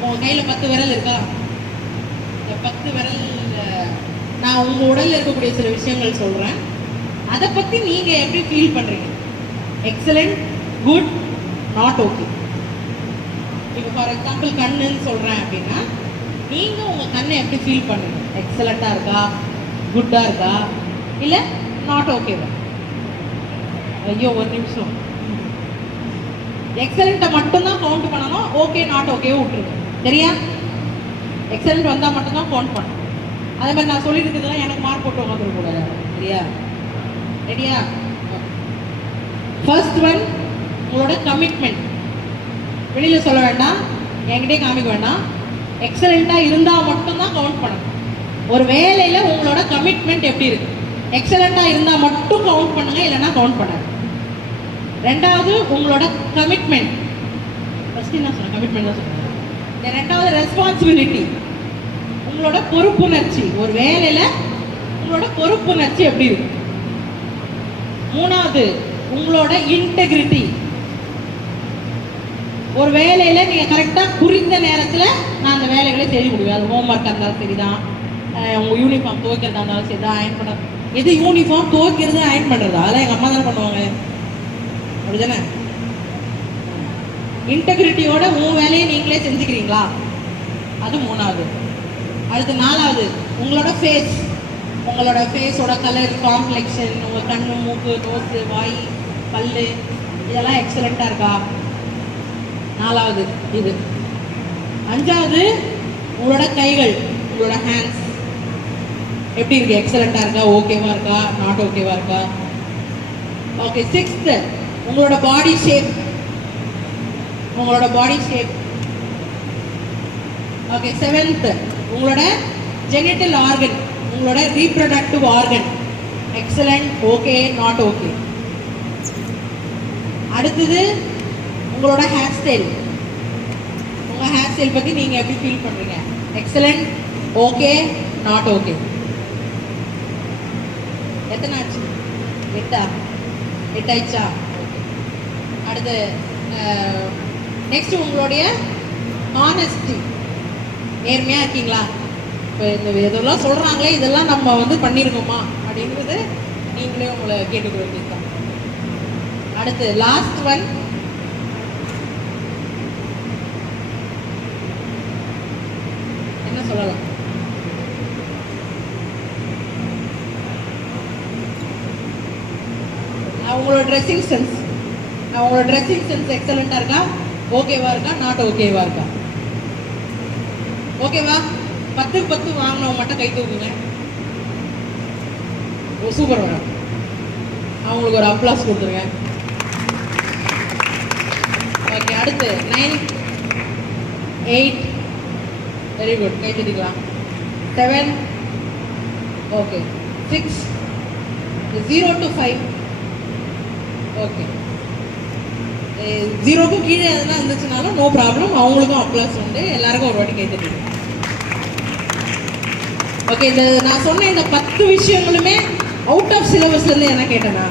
உங்க கையில 10 விரல் இருக்கா? இந்த 10 விரல் நான் உங்க உடல்ல இருக்கக்கூடிய சில விஷயங்கள் சொல்றேன். அதை பத்தி நீங்க எப்படி ஃபீல் பண்றீங்க? Excellent, good, not okay. இப்போ ஃபார் எக்ஸாம்பிள் கண்ணுன்னு சொல்றேன் அப்படின்னா நீங்க உங்க கண்ணை எப்படி ஃபீல் பண்ணுங்க? எக்ஸலண்டா இருக்கா, குட்டா இருக்கா, இல்ல நாட் ஓகேவா? ஐயோ ஒரு நிமிஷம். எக்ஸலண்ட்டை மட்டும்தான் கவுண்ட் பண்ணணும். ஓகே நாட் ஓகேவோ விட்டுருங்க. சரியா? எக்ஸலண்ட் வந்தா மட்டும்தான் கவுண்ட் பண்ணணும். அதே மாதிரி நான் சொல்லியிருக்கிறதுலாம் எனக்கு மார்க் போட்டு உட்காந்துருக்கூடாது. சரியா? ரெடியா? ஃபர்ஸ்ட் ஒன் உங்களோட கமிட்மெண்ட். வெளியில சொல்ல வேண்டாம், என்கிட்டே காமிக்க வேண்டாம். எக்ஸலண்டா இருந்தா மட்டும்தான் கவுண்ட் பண்ணணும். ஒரு வேலையில உங்களோட கமிட்மெண்ட் எப்படி இருக்கு? எக்ஸலண்டா இருந்தா மட்டும் கவுண்ட் பண்ணுங்க, இல்லைன்னா கவுண்ட் பண்ணாது. ரெண்டாவது உங்களோட கமிட்மெண்ட். ஃபர்ஸ்ட் என்ன சொன்னேன்? கமிட்மெண்ட் தான் சொன்னேன். ரெண்டாவது ரெஸ்பான்சிபிலிட்டி, உங்களோட பொறுப்புணர்ச்சி. ஒரு வேலையில உங்களோட பொறுப்புணர்ச்சி எப்படி இருக்கு? மூணாவது உங்களோட இன்டெகிரிட்டி. ஒரு வேலையில நீங்க கரெக்டா குறித்த நேரத்துல நான் அந்த வேலைகளை செய்ய முடியும். அது ஹோம்ஒர்க்காக இருந்தாலும் சரிதான், உங்க யூனிஃபார்ம் துவைக்கிறதா இருந்தாலும் சரிதான், அயன் பண்ண எது யூனிஃபார்ம் துவைக்கிறது அயன் பண்றதா அதெல்லாம் எங்க அம்மா தானே பண்ணுவாங்க. அப்படிதானே? இன்டெகிரிட்டியோட உன் வேலையை நீங்களே செஞ்சுக்கிறீங்களா? அது மூணாவது. அடுத்து நாலாவது உங்களோட ஃபேஸ். உங்களோட ஃபேஸோட கலர், காம்ப்ளெக்ஷன், உங்கள் கண்ணு, மூக்கு, நோஸு, வாய், பல்லு இதெல்லாம் எக்ஸலண்ட்டாக இருக்கா? நாலாவது இது. அஞ்சாவது உங்களோட கைகள், உங்களோட ஹேண்ட்ஸ் எப்படி இருக்கு? எக்ஸலண்ட்டாக இருக்கா, ஓகேவா இருக்கா, நாட் ஓகேவா இருக்கா? ஓகே. சிக்ஸ்த்து உங்களோட பாடி ஷேப். உங்களோட பாடி ஷேப். ஓகே. செவன்த் உங்களோட ஜெனிட்டல் ஆர்கன், உங்களோட reproductive organ. Excellent, okay, not okay. அடுத்தது உங்களோட ஹேர் ஸ்டைல். உங்க ஹேர் ஸ்டைல் பத்தி நீங்க எப்படி ஃபீல் பண்றீங்க? Excellent, okay, not okay. எத்தனை ஆச்சு? 8 ஆயிடுச்சா? அடுத்து நெக்ஸ்ட் உங்களுடைய ஹானஸ்டி. நேர்மையா இருக்கீங்களா? இப்போ இந்த இதெல்லாம் சொல்றாங்களே, இதெல்லாம் நம்ம வந்து பண்ணிருக்கோமா அப்படின்றது நீங்களே உங்களை கேட்டுக்க வேண்டியதுதான். அடுத்து லாஸ்ட் ஒன் என்ன சொல்லலாம்? அவங்களோட ட்ரெஸ்ஸிங் சென்ஸ். அவங்களோட ட்ரெஸ்ஸிங் சென்ஸ் எக்ஸலண்டா இருக்கா, ஓகேவா இருக்கா, நாட் ஓகேவா இருக்கா? ஓகேவா? 10க்கு 10 வாங்கினவங்க மட்டும் கை தூக்குங்க. Super madam. அவங்களுக்கு ஒரு அப்ளாஸ் கொடுத்துருங்க. ஓகே. அடுத்து 9, 8 வெரி குட், கை தட்டிக்கலாம். 7 ஓகே. 6 0 to 5 okay. 0க்கு கீழே எதனா இருந்துச்சுனாலும் நோ ப்ராப்ளம், அவங்களுக்கும் அப்ளாஸ் உண்டு. எல்லாருக்கும் ஒரு வாட்டி கை தட்டிக்கலாம். ஓகே. இந்த நான் சொன்ன இந்த 10 விஷயங்களுமே அவுட் ஆஃப் சிலபஸ்லேருந்து என்ன கேட்டேன்னா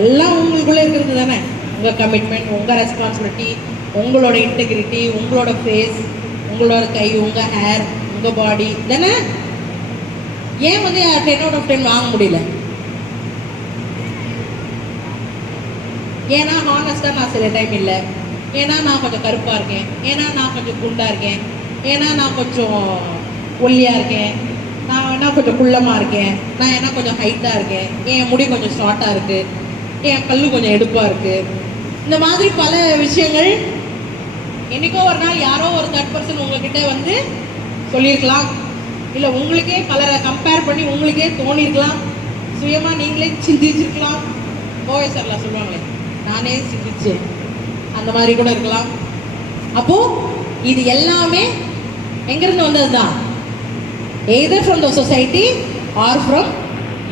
எல்லாம் உங்களுக்குள்ளே இருக்கிறது தானே. உங்கள் கமிட்மெண்ட், உங்கள் ரெஸ்பான்சிபிலிட்டி, உங்களோட இன்டெகிரிட்டி, உங்களோட ஃபேஸ், உங்களோட கை, உங்கள் ஹேர், உங்கள் பாடி தானே. ஏன் வந்து 10 out of 10 வாங்க முடியல? ஏன்னா ஹானஸ்டாக நான் சில டைம் இல்லை, ஏன்னா நான் கொஞ்சம் கருப்பா இருக்கேன், ஏன்னா நான் கொஞ்சம் குண்டா இருக்கேன், ஏன்னா நான் கொஞ்சம் ஒல்லியா இருக்கேன், நான் வேணா கொஞ்சம் குள்ளமா இருக்கேன், நான் என்ன கொஞ்சம் ஹைட்டா இருக்கேன், என் முடி கொஞ்சம் ஷார்ட்டா இருக்கு, என் கல்லு கொஞ்சம் எடுப்பா இருக்கு. இந்த மாதிரி பல விஷயங்கள் என்னைக்கோ ஒரு நாள் யாரோ ஒரு தேர்ட் பர்சன் உங்ககிட்ட வந்து சொல்லியிருக்கலாம். இல்லை உங்களுக்கே பலரை கம்பேர் பண்ணி உங்களுக்கே தோணிருக்கலாம். சுயமா நீங்களே சிந்திச்சிருக்கலாம். கோவை சார்லாம் சொல்லுவாங்களே, நானே சிந்திச்சேன், அந்த மாதிரி கூட இருக்கலாம். அப்போ இது எல்லாமே எங்கிருந்து வந்தது தான்? Either from the society or from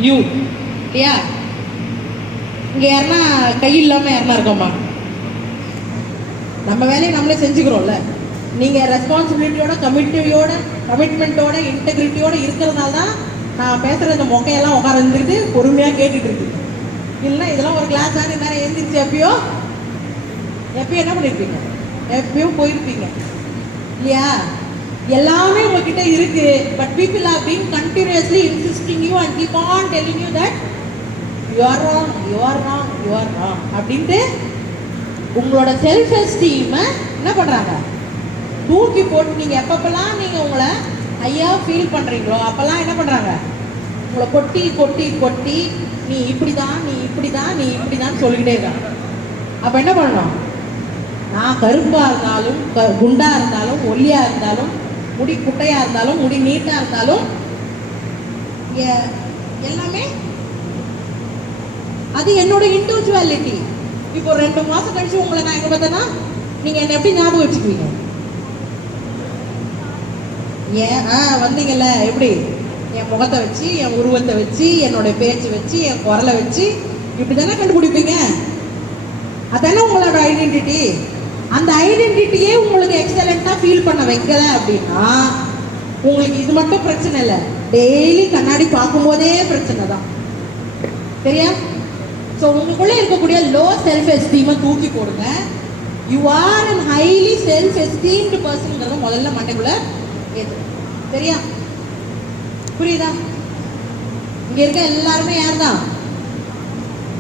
you. இல்லையா? இங்கே யாருன்னா கை இல்லாமல் யாருன்னா இருக்கோமா? நம்ம வேலையை நம்மளே செஞ்சுக்கிறோம்ல. நீங்கள் ரெஸ்பான்சிபிலிட்டியோட கமிட்மெண்ட்டோட இன்டெகிரிட்டியோட இருக்கிறதுனால தான் நான் பேசுகிற இந்த மொக்கையெல்லாம் உட்கார இருந்துக்கிட்டு பொறுமையாக கேட்டுட்டு இருக்கு. இல்லைன்னா இதெல்லாம் ஒரு கிளாஸ் ஆனு நேரம் எழுந்திரிச்சு எப்பயோ என்ன பண்ணியிருப்பீங்க? எப்பயோ போயிருப்பீங்க இல்லையா? எல்லாமே உங்ககிட்ட இருக்கு. But people are being continuously insisting you and keep on telling you that you are wrong அப்படின்ட்டு உங்களோட செல்ஃப் எஸ்டீமை என்ன பண்ணுறாங்க? தூக்கி போட்டு நீங்கள் எப்பப்பெல்லாம் நீங்கள் உங்களை ஐயா ஃபீல் பண்ணுறீங்களோ அப்போல்லாம் என்ன பண்ணுறாங்க? உங்களை கொட்டி கொட்டி கொட்டி நீ இப்படி தான் சொல்லிக்கிட்டே இருக்காங்க. அப்போ என்ன பண்ணணும்? நான் கருப்பாக இருந்தாலும் குண்டாக இருந்தாலும் ஒல்லியாக இருந்தாலும் முடி குட்டையாக இருந்தாலும் முடி நீட்டாக இருந்தாலும் எல்லாமே அது என்னோட இண்டிவிஜுவாலிட்டி. இப்போ 2 மாதம் கழிச்சு உங்களை நான் எங்கே பார்த்தேன்னா நீங்கள் என்னை எப்படி ஞாபகம் வச்சுக்குவீங்க? வந்தீங்கல்ல எப்படி? என் முகத்தை வச்சு, என் உருவத்தை வச்சு, என்னோட பேச்சு வச்சு, என் குரலை வச்சு இப்படி தானே கண்டுபிடிப்பீங்க. அதானே உங்களோட ஐடென்டிட்டி. அந்த ஐடென்டிட்டியே உங்களுக்கு எக்ஸலண்ட்டாக ஃபீல் பண்ண வைக்கல அப்படின்னா உங்களுக்கு இது மட்டும் பிரச்சனை இல்லை, டெய்லி கண்ணாடி பார்க்கும்போதே பிரச்சனை தான். சரியா? ஸோ உங்களுக்குள்ளே இருக்கக்கூடிய லோ செல்ஃப் எஸ்டீமை தூக்கி போடுங்க. You are an highly self esteemed பர்சன்ங்கிறத முதல்ல மண்டைக்குள்ள ஏற்று. சரியா? புரியுதா? இங்கே இருக்க எல்லாருமே யார் தான்?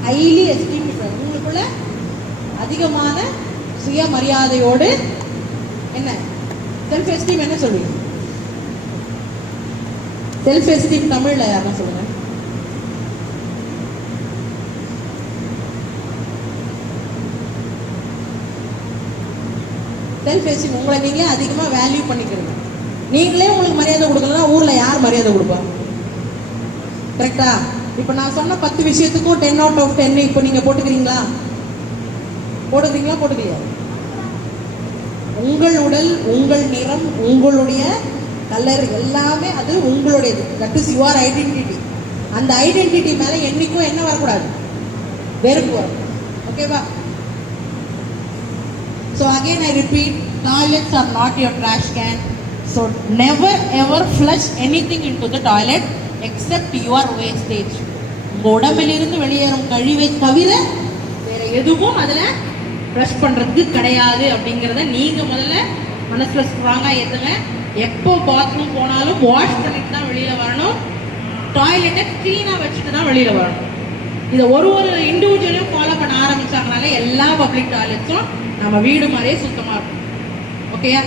Highly esteemed person. உங்களுக்குள்ள அதிகமான சுயமரியாதையோடு என்ன செல்ஃப் எஸ்டீம் என்ன சொல்லுவீங்க? செல்ஃப் எஸ்டீம் தமிழில் யாருன்னா சொல்லுங்க. செல்ஃப் எஸ்டீம் உங்களை நீங்களே அதிகமாக வேல்யூ பண்ணிக்கிறீங்க. நீங்களே உங்களுக்கு மரியாதை கொடுக்கலன்னா ஊரில் யார் மரியாதை கொடுப்பா? கரெக்டா? இப்போ நான் சொன்ன 10 விஷயத்துக்கும் 10 out of 10 இப்போ நீங்கள் போட்டுக்கிறீங்களா? போட்டுக்கலையா? உங்கள் உடல், உங்கள் நிறம், உங்களுடைய கலர் எல்லாமே அது உங்களுடையது. That is your identity. அந்த ஐடென்டிட்டி மேலே என்னைக்கும் என்ன வரக்கூடாது? வெறுப்பு வரும். ஓகேவா? So again I repeat, toilets are not your trash can. So never ever flush anything into the toilet except your wastage. உங்கள் உடம்பிலிருந்து வெளியேறும் கழிவை தவிர வேற எதுவும் அதில் ப்ரஷ் பண்ணுறதுக்கு கிடையாது அப்படிங்கிறத நீங்கள் முதல்ல மனசில் ஸ்ட்ராங்காக ஏற்றுங்க. எப்போ பாத்ரூம் போனாலும் வாஷ் பண்ணிட்டு தான் வெளியில் வரணும். டாய்லெட்டை க்ளீனாக வச்சுட்டு தான் வெளியில் வரணும். இதை ஒரு இண்டிவிஜுவலையும் ஃபாலோ பண்ண ஆரம்பிச்சாங்கனாலே எல்லா பப்ளிக் டாய்லெட்ஸும் நம்ம வீடு மாதிரியே சுத்தமாக இருக்கும். ஓகேயா?